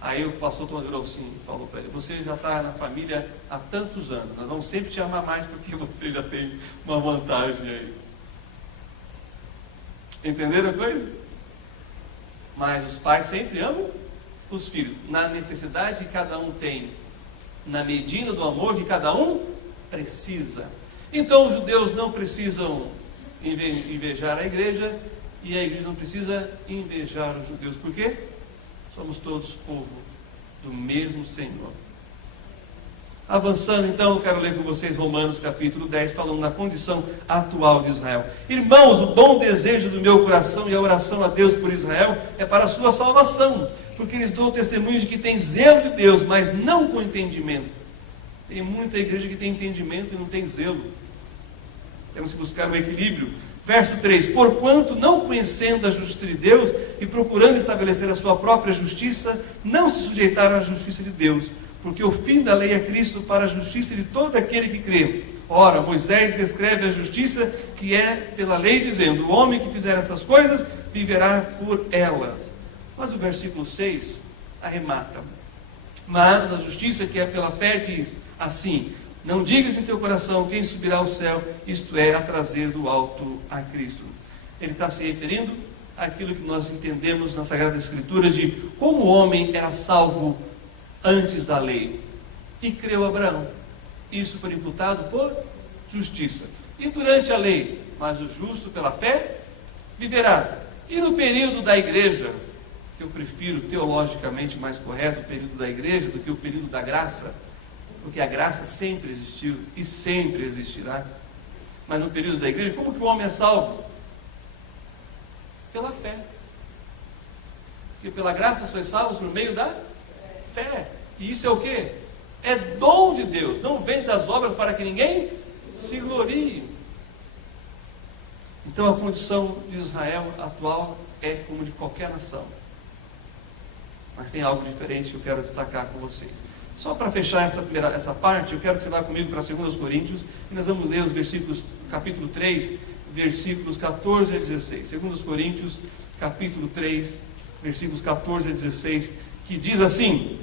Aí o pastor Thomas virou assim, falou para ele, você já está na família há tantos anos, nós vamos sempre te amar mais porque você já tem uma vantagem aí. Entenderam a coisa? Mas os pais sempre amam os filhos, na necessidade que cada um tem, na medida do amor que cada um precisa. Então os judeus não precisam invejar a igreja, e a igreja não precisa invejar os judeus. Por quê? Somos todos povo do mesmo Senhor. Avançando então, eu quero ler com vocês Romanos capítulo 10, falando na condição atual de Israel. Irmãos, o bom desejo do meu coração e a oração a Deus por Israel é para a sua salvação, porque eles dão testemunho de que tem zelo de Deus, mas não com entendimento. Tem muita igreja que tem entendimento e não tem zelo. Temos que buscar um equilíbrio. Verso 3, porquanto não conhecendo a justiça de Deus e procurando estabelecer a sua própria justiça, não se sujeitaram à justiça de Deus, porque o fim da lei é Cristo para a justiça de todo aquele que crê. Ora, Moisés descreve a justiça que é pela lei, dizendo, o homem que fizer essas coisas, viverá por elas. Mas o versículo 6 arremata. Mas a justiça que é pela fé diz assim, não digas em teu coração quem subirá ao céu, isto é, a trazer do alto a Cristo. Ele está se referindo àquilo que nós entendemos na Sagrada Escritura de como o homem era salvo antes da lei. E creu Abraão. Isso foi imputado por justiça. E durante a lei, mas o justo pela fé viverá. E no período da igreja, que eu prefiro teologicamente mais correto, o período da igreja do que o período da graça, porque a graça sempre existiu e sempre existirá. Mas no período da igreja, como que o homem é salvo? Pela fé. Porque pela graça sois salvos por meio da fé. E isso é o quê? É dom de Deus. Não vem das obras para que ninguém se glorie. Então a condição de Israel atual é como de qualquer nação. Mas tem algo diferente que eu quero destacar com vocês. Só para fechar essa parte, eu quero que você vá comigo para 2 Coríntios, e nós vamos ler os versículos, capítulo 3, versículos 14 a 16. 2 Coríntios, capítulo 3, versículos 14 a 16, que diz assim,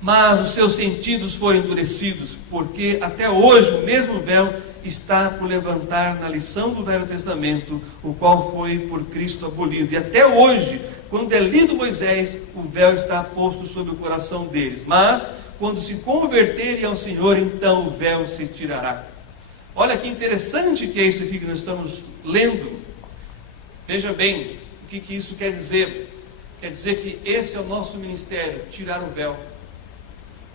mas os seus sentidos foram endurecidos, porque até hoje o mesmo véu está por levantar na lição do Velho Testamento, o qual foi por Cristo abolido. E até hoje, quando é lido Moisés, o véu está posto sobre o coração deles. Mas, quando se converterem ao Senhor, então o véu se tirará. Olha que interessante que é isso aqui que nós estamos lendo. Veja bem, o que isso quer dizer? Quer dizer que esse é o nosso ministério, tirar o véu.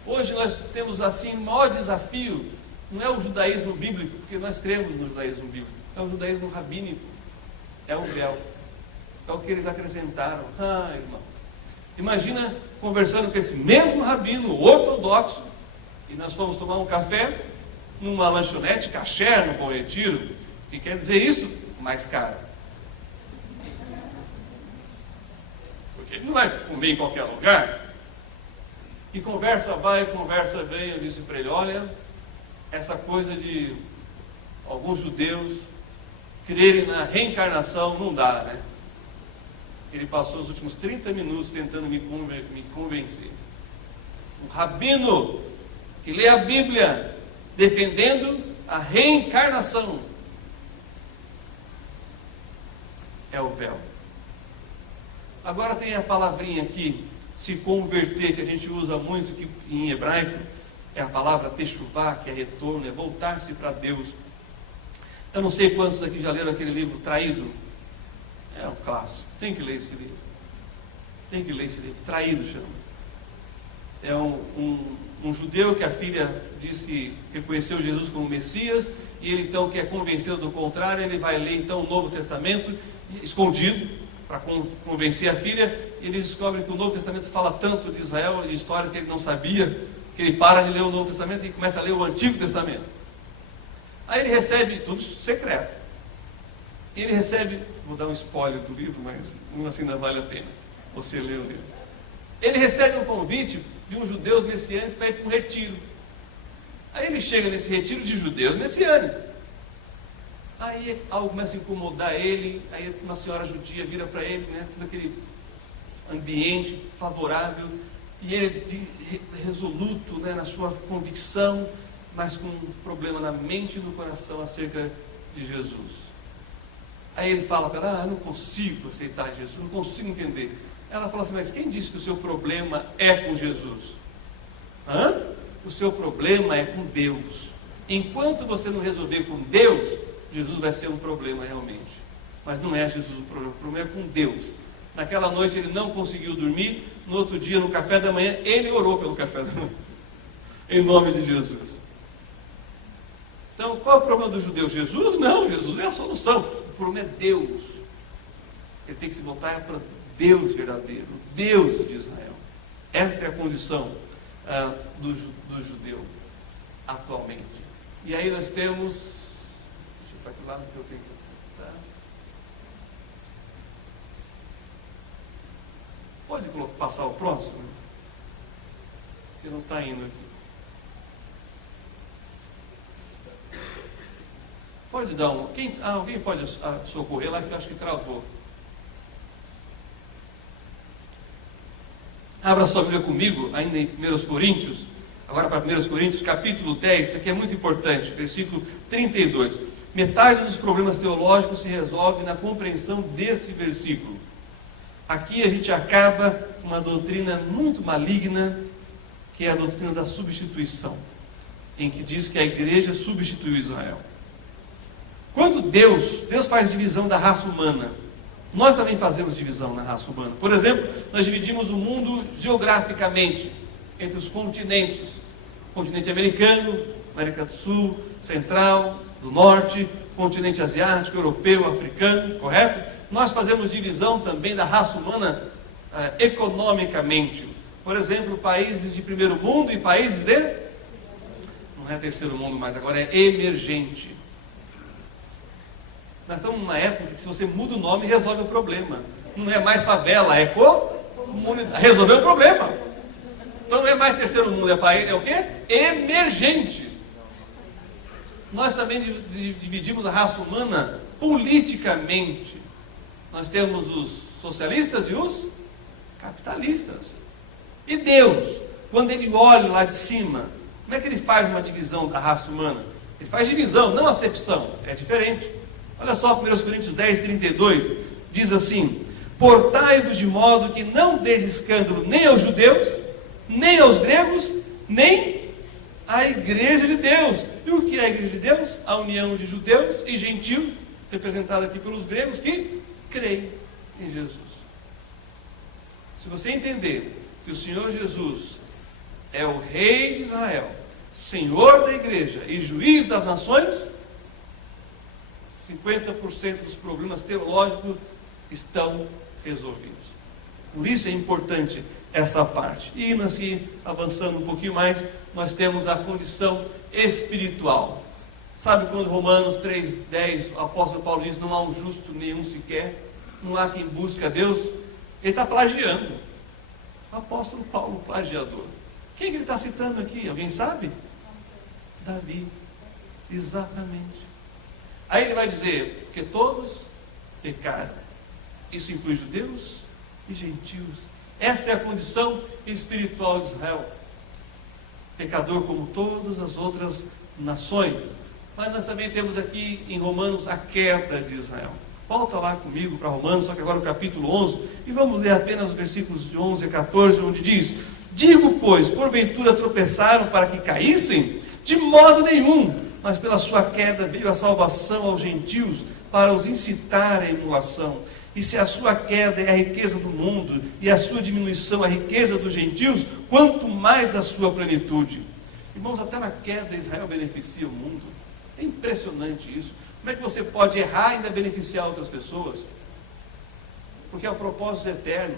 Hoje nós temos assim, o maior desafio, não é o judaísmo bíblico, porque nós cremos no judaísmo bíblico, é o judaísmo rabínico, é o véu. É o que eles acrescentaram. Irmão, imagina conversando com esse mesmo rabino ortodoxo, e nós fomos tomar um café numa lanchonete kasher no Bom Retiro, e quer dizer isso? Mais caro. Porque ele não vai comer em qualquer lugar. E conversa vai, conversa vem. Eu disse para ele, olha, essa coisa de alguns judeus crerem na reencarnação não dá, né? Ele passou os últimos 30 minutos tentando me convencer. Um rabino que lê a Bíblia defendendo a reencarnação. É o véu. Agora tem a palavrinha aqui, se converter, que a gente usa muito que em hebraico, é a palavra techuvá, que é retorno, é voltar-se para Deus. Eu não sei quantos aqui já leram aquele livro Traído. É um clássico. Tem que ler esse livro. Tem que ler esse livro. Traído chama. É um judeu que a filha diz que reconheceu Jesus como Messias, e ele então quer convencê-lo do contrário. Ele vai ler então o Novo Testamento, escondido, para convencer a filha, e ele descobre que o Novo Testamento fala tanto de Israel e de história que ele não sabia, que ele para de ler o Novo Testamento e começa a ler o Antigo Testamento. Aí ele recebe tudo secreto. E ele recebe, vou dar um spoiler do livro, mas assim ainda vale a pena você ler o livro. Ele recebe um convite de um judeu messiânico para ir para um retiro. Aí ele chega nesse retiro de judeus messiânicos. Aí algo começa a incomodar ele, aí uma senhora judia vira para ele, né, todo aquele ambiente favorável, e ele resoluto, né, na sua convicção, mas com um problema na mente e no coração acerca de Jesus. Aí ele fala para ela, eu não consigo aceitar Jesus, não consigo entender. Ela fala assim, mas quem disse que o seu problema é com Jesus? O seu problema é com Deus. Enquanto você não resolver com Deus, Jesus vai ser um problema realmente. Mas não é Jesus o problema é com Deus. Naquela noite ele não conseguiu dormir. No outro dia, no café da manhã, ele orou pelo café da manhã. Em nome de Jesus. Então, qual é o problema do judeu? Jesus? Não, Jesus é a solução. O problema é Deus. Ele tem que se voltar para Deus verdadeiro, Deus de Israel. Essa é a condição do judeu atualmente. E aí nós temos... Deixa eu para que lado que eu tenho que apontar. Pode passar o próximo? Porque não está indo aqui. Pode dar um... alguém pode socorrer lá, que eu acho que travou. Abra sua Bíblia comigo, ainda em 1 Coríntios, agora para 1 Coríntios, capítulo 10, isso aqui é muito importante, versículo 32. Metade dos problemas teológicos se resolve na compreensão desse versículo. Aqui a gente acaba com uma doutrina muito maligna, que é a doutrina da substituição, em que diz que a igreja substituiu Israel. Quando Deus faz divisão da raça humana, nós também fazemos divisão na raça humana. Por exemplo, nós dividimos o mundo geograficamente entre os continentes. Continente americano, América do Sul, Central, do Norte, continente asiático, europeu, africano, correto? Nós fazemos divisão também da raça humana economicamente. Por exemplo, países de primeiro mundo e países de... Não é terceiro mundo mais, agora é emergente. Nós estamos numa época que se você muda o nome, resolve o problema. Não é mais favela, é comunidade. Resolveu o problema. Então não é mais terceiro mundo, é o quê? Emergente. Nós também dividimos a raça humana politicamente. Nós temos os socialistas e os capitalistas. E Deus, quando Ele olha lá de cima, como é que Ele faz uma divisão da raça humana? Ele faz divisão, não acepção. É diferente. Olha só, 1 Coríntios 10, 32, diz assim: portai-vos de modo que não deis escândalo nem aos judeus, nem aos gregos, nem à igreja de Deus. E o que é a igreja de Deus? A união de judeus e gentios, representada aqui pelos gregos, que creem em Jesus. Se você entender que o Senhor Jesus é o Rei de Israel, Senhor da igreja e juiz das nações, 50% dos problemas teológicos estão resolvidos. Por isso é importante essa parte. E assim, avançando um pouquinho mais, nós temos a condição espiritual. Sabe quando Romanos 3:10, o apóstolo Paulo diz: não há um justo nenhum sequer, não há quem busque a Deus? Ele está plagiando. O apóstolo Paulo, plagiador. Quem que ele está citando aqui? Alguém sabe? Davi. Exatamente. Aí ele vai dizer, porque todos pecaram. Isso inclui judeus e gentios. Essa é a condição espiritual de Israel. Pecador como todas as outras nações. Mas nós também temos aqui em Romanos a queda de Israel. Volta lá comigo para Romanos, só que agora o capítulo 11, e vamos ler apenas os versículos de 11 a 14, onde diz: digo, pois, porventura tropeçaram para que caíssem? De modo nenhum. Mas pela sua queda veio a salvação aos gentios, para os incitar à emulação. E se a sua queda é a riqueza do mundo, e a sua diminuição a riqueza dos gentios, quanto mais a sua plenitude. Irmãos, até na queda Israel beneficia o mundo. É impressionante isso. Como é que você pode errar e ainda beneficiar outras pessoas? Porque é um propósito eterno.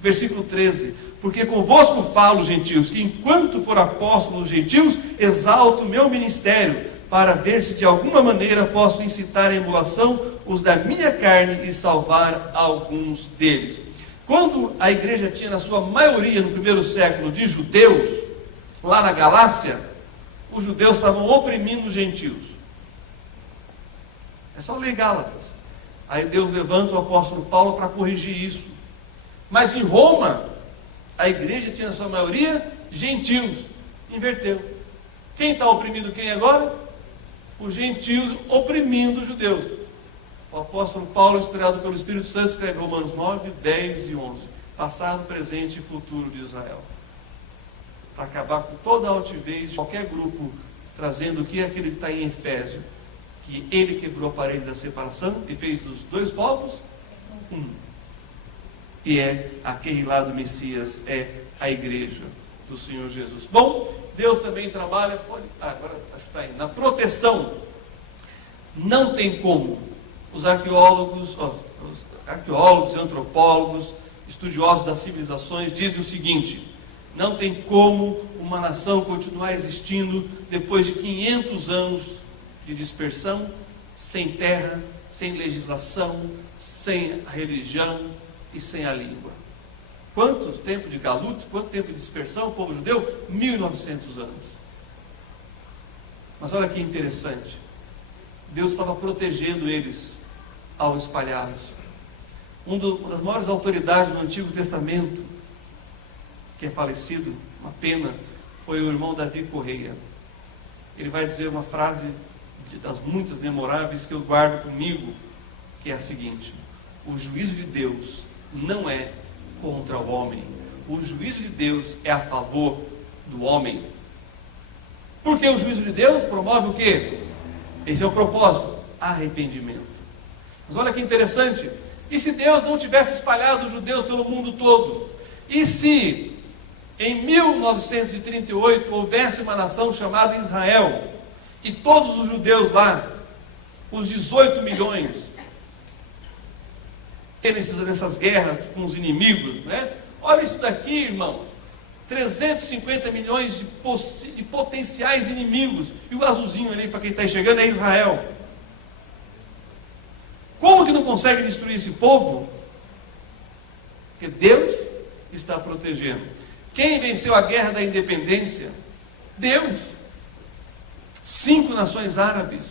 Versículo 13: porque convosco falo, gentios, que enquanto for apóstolo dos gentios, exalto o meu ministério, para ver se de alguma maneira posso incitar a emulação os da minha carne e salvar alguns deles. Quando a igreja tinha na sua maioria, no primeiro século, de judeus, lá na Galácia, os judeus estavam oprimindo os gentios. É só ler Gálatas. Aí Deus levanta o apóstolo Paulo para corrigir isso. Mas em Roma, a igreja tinha na sua maioria gentios. Inverteu. Quem está oprimindo quem agora? Os gentios oprimindo os judeus. O apóstolo Paulo, inspirado pelo Espírito Santo, escreve Romanos 9, 10 e 11. Passado, presente e futuro de Israel. Para acabar com toda a altivez de qualquer grupo, trazendo o que é aquele que está em Efésio. Que ele quebrou a parede da separação e fez dos dois povos um. e é aquele lá do Messias, é a igreja do Senhor Jesus. Bom, Deus também trabalha, agora acho que está aí, na proteção. Não tem como. Os arqueólogos, antropólogos, estudiosos das civilizações dizem o seguinte: não tem como uma nação continuar existindo depois de 500 anos de dispersão, sem terra, sem legislação, sem a religião e sem a língua. Quanto tempo de galuto, quanto tempo de dispersão o povo judeu? 1900 anos. Mas olha que interessante. Deus estava protegendo eles ao espalhá-los. Uma das maiores autoridades do Antigo Testamento, que é falecido, uma pena, foi o irmão Davi Correia. Ele vai dizer uma frase das muitas memoráveis que eu guardo comigo, que é a seguinte: o juízo de Deus não é contra o homem, o juízo de Deus é a favor do homem. Porque o juízo de Deus promove o quê? Esse é o propósito: arrependimento. Mas olha que interessante, e se Deus não tivesse espalhado os judeus pelo mundo todo? E se em 1938 houvesse uma nação chamada Israel, e todos os judeus lá, os 18 milhões, nessas guerras com os inimigos, né? Olha isso daqui, irmãos, 350 milhões de potenciais inimigos, e o azulzinho ali, para quem está chegando, é Israel. Como que não consegue destruir esse povo? Porque Deus está protegendo. Quem venceu a guerra da independência? Deus. 5 nações árabes,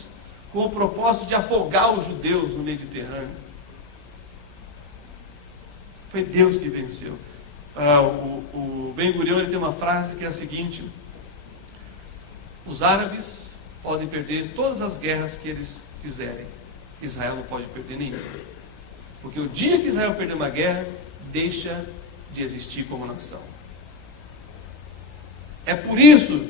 com o propósito de afogar os judeus no Mediterrâneo. Foi Deus que venceu. O Ben-Gurion, ele tem uma frase que é a seguinte: os árabes podem perder todas as guerras que eles fizerem, Israel não pode perder nenhuma. Porque o dia que Israel perder uma guerra, deixa de existir como nação. É por isso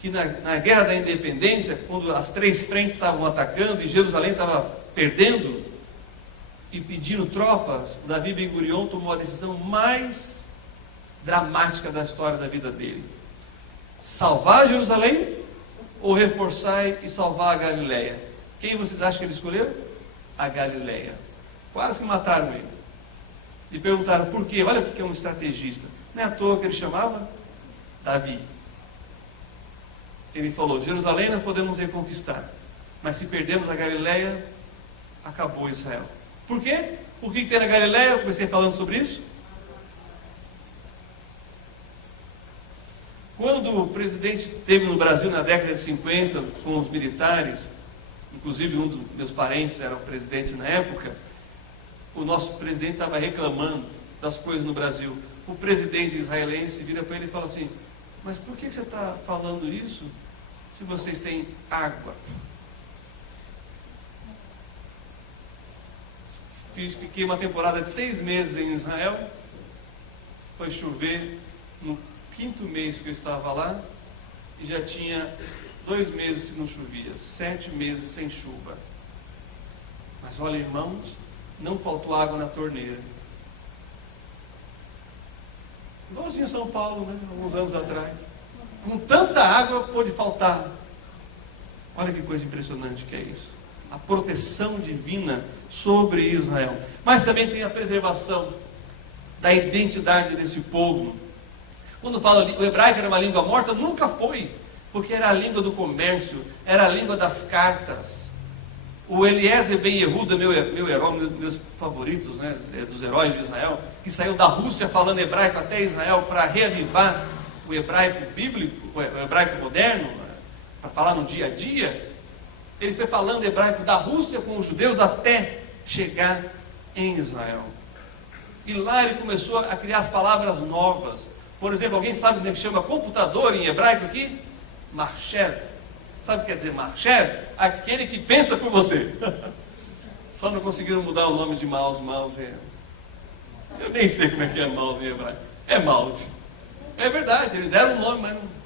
que na guerra da independência, quando as 3 frentes estavam atacando e Jerusalém estava perdendo e pedindo tropas, Davi Ben-Gurion tomou a decisão mais dramática da história da vida dele: salvar Jerusalém ou reforçar e salvar a Galileia? Quem vocês acham que ele escolheu? A Galileia. Quase que mataram ele. E perguntaram por quê. Olha o que é um estrategista. Não é à toa que ele chamava Davi. Ele falou: Jerusalém nós podemos reconquistar, mas se perdemos a Galileia, acabou Israel. Por quê? Por que tem na Galileia? Eu comecei falando sobre isso. Quando o presidente esteve no Brasil na década de 50 com os militares, inclusive um dos meus parentes era o presidente na época, o nosso presidente estava reclamando das coisas no Brasil. O presidente israelense vira para ele e fala assim: mas por que você está falando isso se vocês têm água? Fiquei uma temporada de 6 meses em Israel. Foi chover no 5º mês que eu estava lá, e já tinha 2 meses que não chovia, 7 meses sem chuva. Mas olha, irmãos, não faltou água na torneira. Igualzinho em São Paulo, né? Alguns anos atrás. Com tanta água pôde faltar. Olha que coisa impressionante que é isso. A proteção divina sobre Israel. Mas também tem a preservação da identidade desse povo. Quando fala o hebraico era uma língua morta, nunca foi, porque era a língua do comércio, era a língua das cartas. O Eliezer Ben Yehuda, meu herói, meus favoritos, né, dos heróis de Israel, que saiu da Rússia falando hebraico até Israel para reavivar o hebraico bíblico, o hebraico moderno, para falar no dia a dia. Ele foi falando hebraico da Rússia com os judeus até chegar em Israel. E lá ele começou a criar as palavras novas. Por exemplo, alguém sabe o que chama computador em hebraico aqui? Marchev. Sabe o que quer dizer Marchev? Aquele que pensa por você. Só não conseguiram mudar o nome de mouse. Eu nem sei como é que é mouse em hebraico. É mouse. É verdade, eles deram um nome, mas não...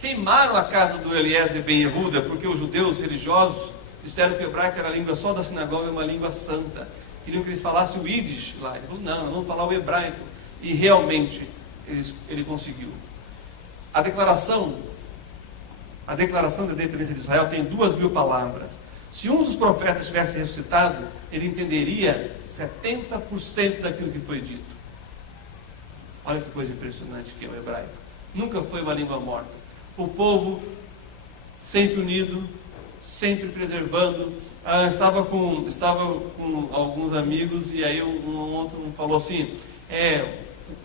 Queimaram a casa do Eliezer Ben Yehuda, porque os judeus religiosos disseram que o hebraico era a língua só da sinagoga, uma língua santa. queriam que eles falassem o Yiddish lá. Ele falou, não, vamos falar o hebraico. E realmente ele conseguiu. A declaração da independência de Israel tem 2.000 palavras. Se um dos profetas tivesse ressuscitado, ele entenderia 70% daquilo que foi dito. Olha que coisa impressionante que é o hebraico. Nunca foi uma língua morta. O povo sempre unido, sempre preservando. Estava com alguns amigos, e aí um outro falou assim,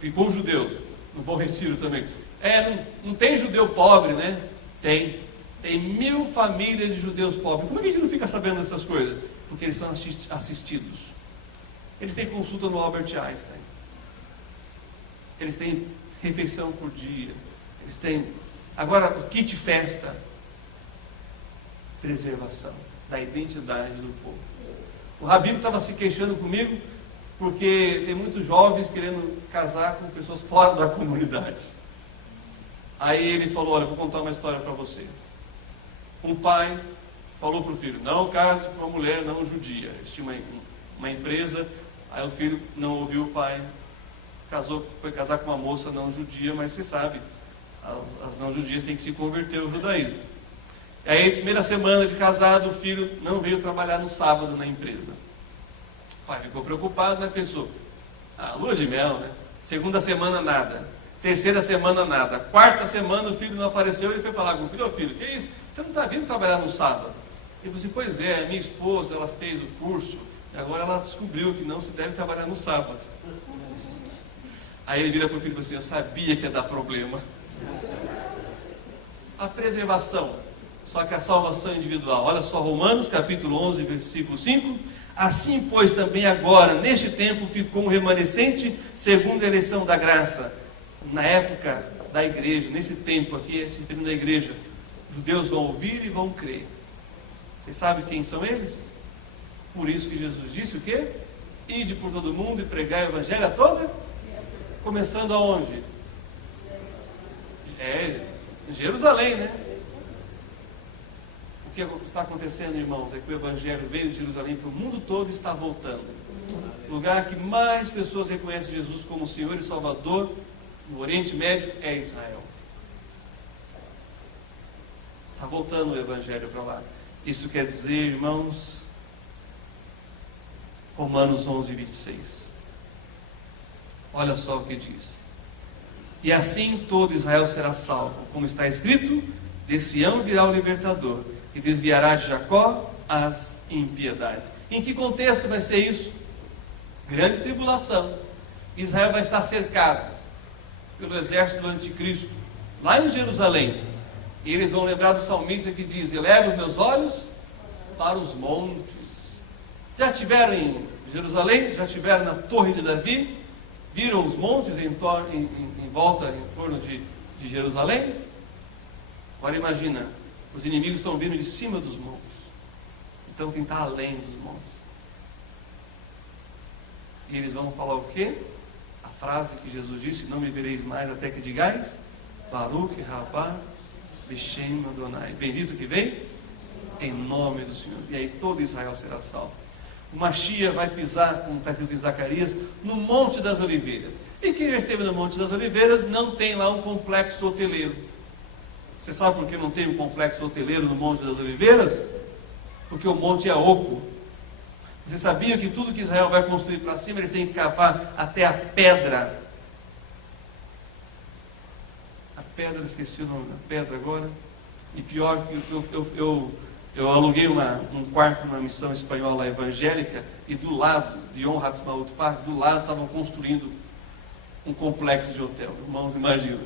e com judeus, no Bom Retiro também. Não tem judeu pobre, né? Tem 1.000 famílias de judeus pobres. Como é que a gente não fica sabendo dessas coisas? Porque eles são assistidos. Eles têm consulta no Albert Einstein. Eles têm refeição por dia. Eles têm... Agora, o kit festa. Preservação da identidade do povo. O Rabino estava se queixando comigo porque tem muitos jovens querendo casar com pessoas fora da comunidade. Aí ele falou, olha, vou contar uma história para você. Um pai falou para o filho, não case com uma mulher não judia. Eles tinham uma empresa, aí o filho não ouviu o pai, foi casar com uma moça não judia, mas você sabe, as não judias têm que se converter ao judaísmo. E aí, primeira semana de casado, o filho não veio trabalhar no sábado na empresa. O pai ficou preocupado, mas pensou, lua de mel, né? Segunda semana, nada. Terceira semana, nada. Quarta semana, o filho não apareceu, ele foi falar com o filho, filho, que isso? Você não está vindo trabalhar no sábado? Ele falou assim, pois é, minha esposa, ela fez o curso, e agora ela descobriu que não se deve trabalhar no sábado. Aí ele vira para o filho e falou assim, eu sabia que ia dar problema. A preservação, só que a salvação individual. Olha só, Romanos capítulo 11, versículo 5. Assim, pois, também agora, neste tempo, ficou um remanescente segundo a eleição da graça. Na época da igreja, nesse tempo aqui, esse tempo da igreja, os judeus vão ouvir e vão crer. Você sabe quem são eles? Por isso que Jesus disse o quê? Ide por todo mundo e pregai o evangelho a toda? Começando aonde? Em Jerusalém, né? O que está acontecendo, irmãos, é que o evangelho veio de Jerusalém para o mundo todo e está voltando. O lugar que mais pessoas reconhecem Jesus como Senhor e Salvador no Oriente Médio é Israel. Está voltando o evangelho para lá. Isso quer dizer, irmãos, Romanos 11, 26. Olha só o que diz. E assim todo Israel será salvo, como está escrito, de Sião virá o libertador, e desviará de Jacó as impiedades. Em que contexto vai ser isso? Grande tribulação. Israel vai estar cercado pelo exército do anticristo, lá em Jerusalém. E eles vão lembrar do salmista que diz, eleva os meus olhos para os montes. Já estiveram em Jerusalém? Já estiveram na Torre de Davi? Viram os montes em volta, em torno de Jerusalém? Agora imagina, os inimigos estão vindo de cima dos montes. Então tem que estar além dos montes. E eles vão falar o quê? A frase que Jesus disse, não me vereis mais até que digais, Baruch Rabá Beshem Adonai. Bendito que vem, em nome do Senhor. E aí todo Israel será salvo. O Mashiach vai pisar, como está escrito em Zacarias, no Monte das Oliveiras. E quem já esteve no Monte das Oliveiras não tem lá um complexo hoteleiro. Você sabe por que não tem um complexo hoteleiro no Monte das Oliveiras? Porque o monte é oco. Você sabia que tudo que Israel vai construir para cima, eles têm que cavar até a pedra. A pedra, esqueci o nome da pedra agora. E pior que eu aluguei um quarto numa missão espanhola evangélica, e do lado de Yom Ha'atzmaut Park, do lado estavam construindo um complexo de hotel. Irmãos, imaginam.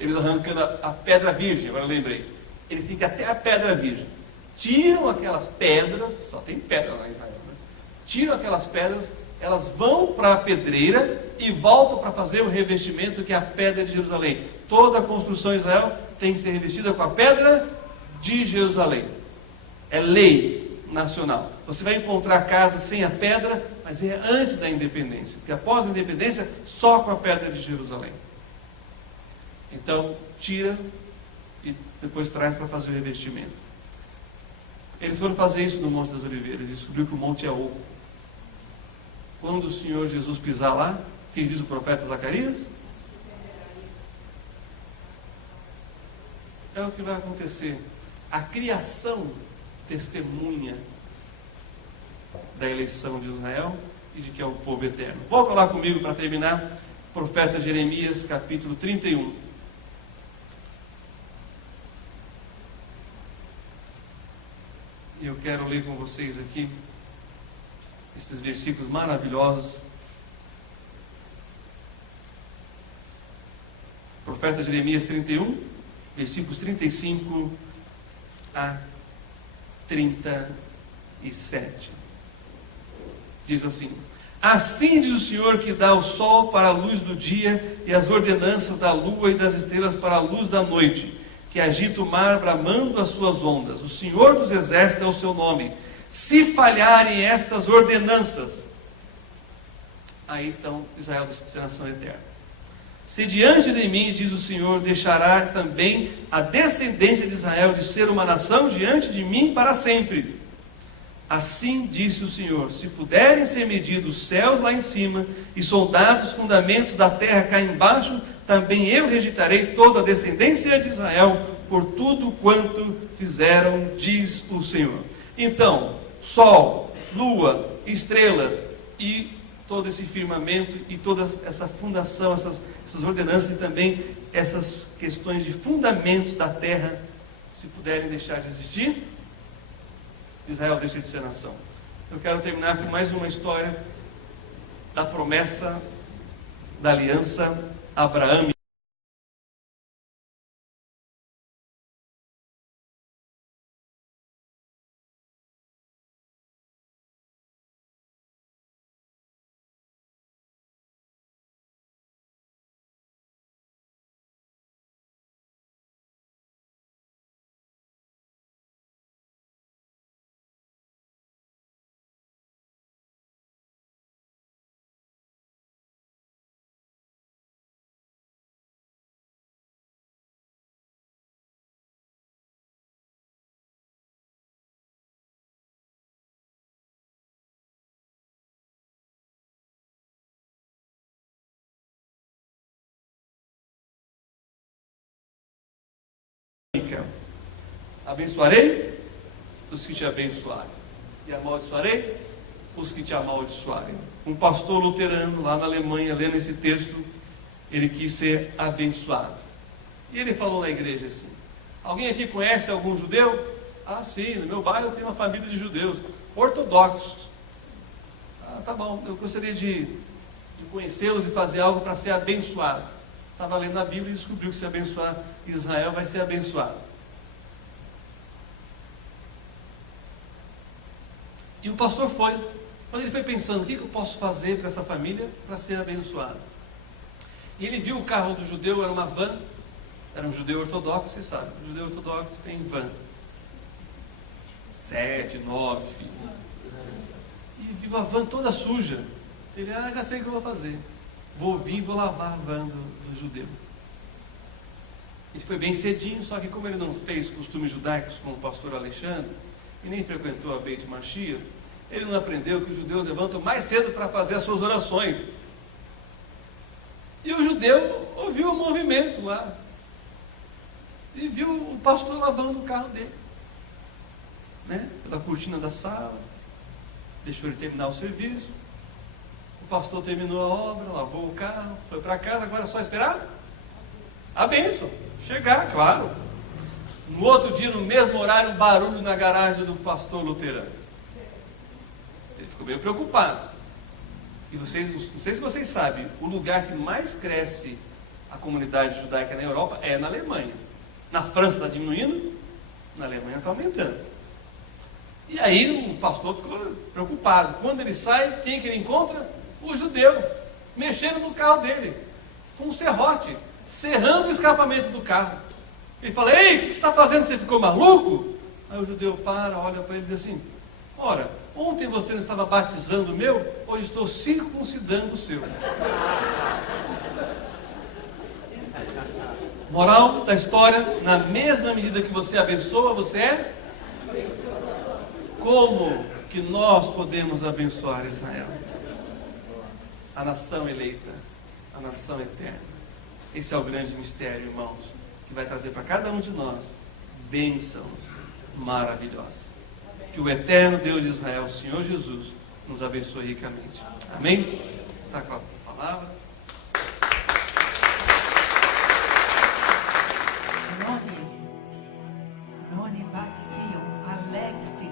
Eles arrancando a pedra virgem, agora eu lembrei. Eles têm que ir até a pedra virgem. Tiram aquelas pedras, só tem pedra lá em Israel, né? Tiram aquelas pedras, elas vão para a pedreira e voltam para fazer o revestimento que é a pedra de Jerusalém. Toda a construção de Israel tem que ser revestida com a pedra de Jerusalém. É lei nacional. Você vai encontrar casas sem a pedra, mas é antes da independência. Porque após a independência, só com a pedra de Jerusalém. Então, tira e depois traz para fazer o revestimento. Eles foram fazer isso no Monte das Oliveiras. Descobriu que o monte é oco. quando o Senhor Jesus pisar lá, o que diz o profeta Zacarias? É o que vai acontecer. A criação testemunha da eleição de Israel e de que é o povo eterno. Volta lá comigo para terminar, profeta Jeremias, capítulo 31. E eu quero ler com vocês aqui esses versículos maravilhosos. Profeta Jeremias 31, versículos 35 a 37. Diz assim: assim diz o Senhor que dá o sol para a luz do dia e as ordenanças da lua e das estrelas para a luz da noite, que agita o mar bramando as suas ondas. O Senhor dos exércitos é o seu nome. Se falharem essas ordenanças, aí então Israel deixa a nação eterna. Se diante de mim, diz o Senhor, deixará também a descendência de Israel de ser uma nação diante de mim para sempre. Assim disse o Senhor: se puderem ser medidos os céus lá em cima e soldados os fundamentos da terra cá embaixo, também eu rejeitarei toda a descendência de Israel por tudo quanto fizeram, diz o Senhor. Então, sol, lua, estrelas e todo esse firmamento e toda essa fundação, essas ordenanças e também essas questões de fundamentos da terra, se puderem deixar de existir, Israel deixa de ser nação. Eu quero terminar com mais uma história da promessa da aliança Abraão. Abençoarei os que te abençoarem, e amaldiçoarei os que te amaldiçoarem. Um pastor luterano lá na Alemanha, lendo esse texto, ele quis ser abençoado. E ele falou na igreja assim: alguém aqui conhece algum judeu? Ah, sim, no meu bairro tem uma família de judeus ortodoxos. Ah, tá bom, eu gostaria de conhecê-los e fazer algo para ser abençoado. Estava lendo a Bíblia e descobriu que se abençoar Israel vai ser abençoado. E o pastor foi, mas ele foi pensando: o que eu posso fazer para essa família para ser abençoado? E ele viu o carro do judeu, era uma van, era um judeu ortodoxo, vocês sabem, o judeu ortodoxo tem van, 7, 9 filhos. E viu a van toda suja. Ele: já sei o que eu vou fazer, vou vir e vou lavar a van do judeu. Ele foi bem cedinho, só que como ele não fez costumes judaicos como o pastor Alexandre, e nem frequentou a Beit Mashiach, ele não aprendeu que os judeus levantam mais cedo para fazer as suas orações. E o judeu ouviu o movimento lá, e viu o pastor lavando o carro dele, pela cortina da sala, deixou ele terminar o serviço. O pastor terminou a obra, lavou o carro, foi para casa. Agora é só esperar a bênção chegar, claro. No outro dia, no mesmo horário, um barulho na garagem do pastor luterano. Ele ficou meio preocupado. E vocês, não sei se vocês sabem, o lugar que mais cresce a comunidade judaica na Europa é na Alemanha. Na França está diminuindo, na Alemanha está aumentando. E aí o pastor ficou preocupado. Quando ele sai, quem que ele encontra? O judeu, mexendo no carro dele, com um serrote, serrando o escapamento do carro. Ele fala: ei, o que você está fazendo? Você ficou maluco? Aí o judeu para, olha para ele e diz assim: ora, ontem você não estava batizando o meu, hoje estou circuncidando o seu. Moral da história: na mesma medida que você abençoa, você é? Como que nós podemos abençoar Israel? a nação eleita, a nação eterna. Esse é o grande mistério, irmãos, que vai trazer para cada um de nós bênçãos maravilhosas. Que o eterno Deus de Israel, o Senhor Jesus, nos abençoe ricamente. Amém? Está com a palavra. Noni Baxio, Alexi.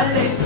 Hallelujah.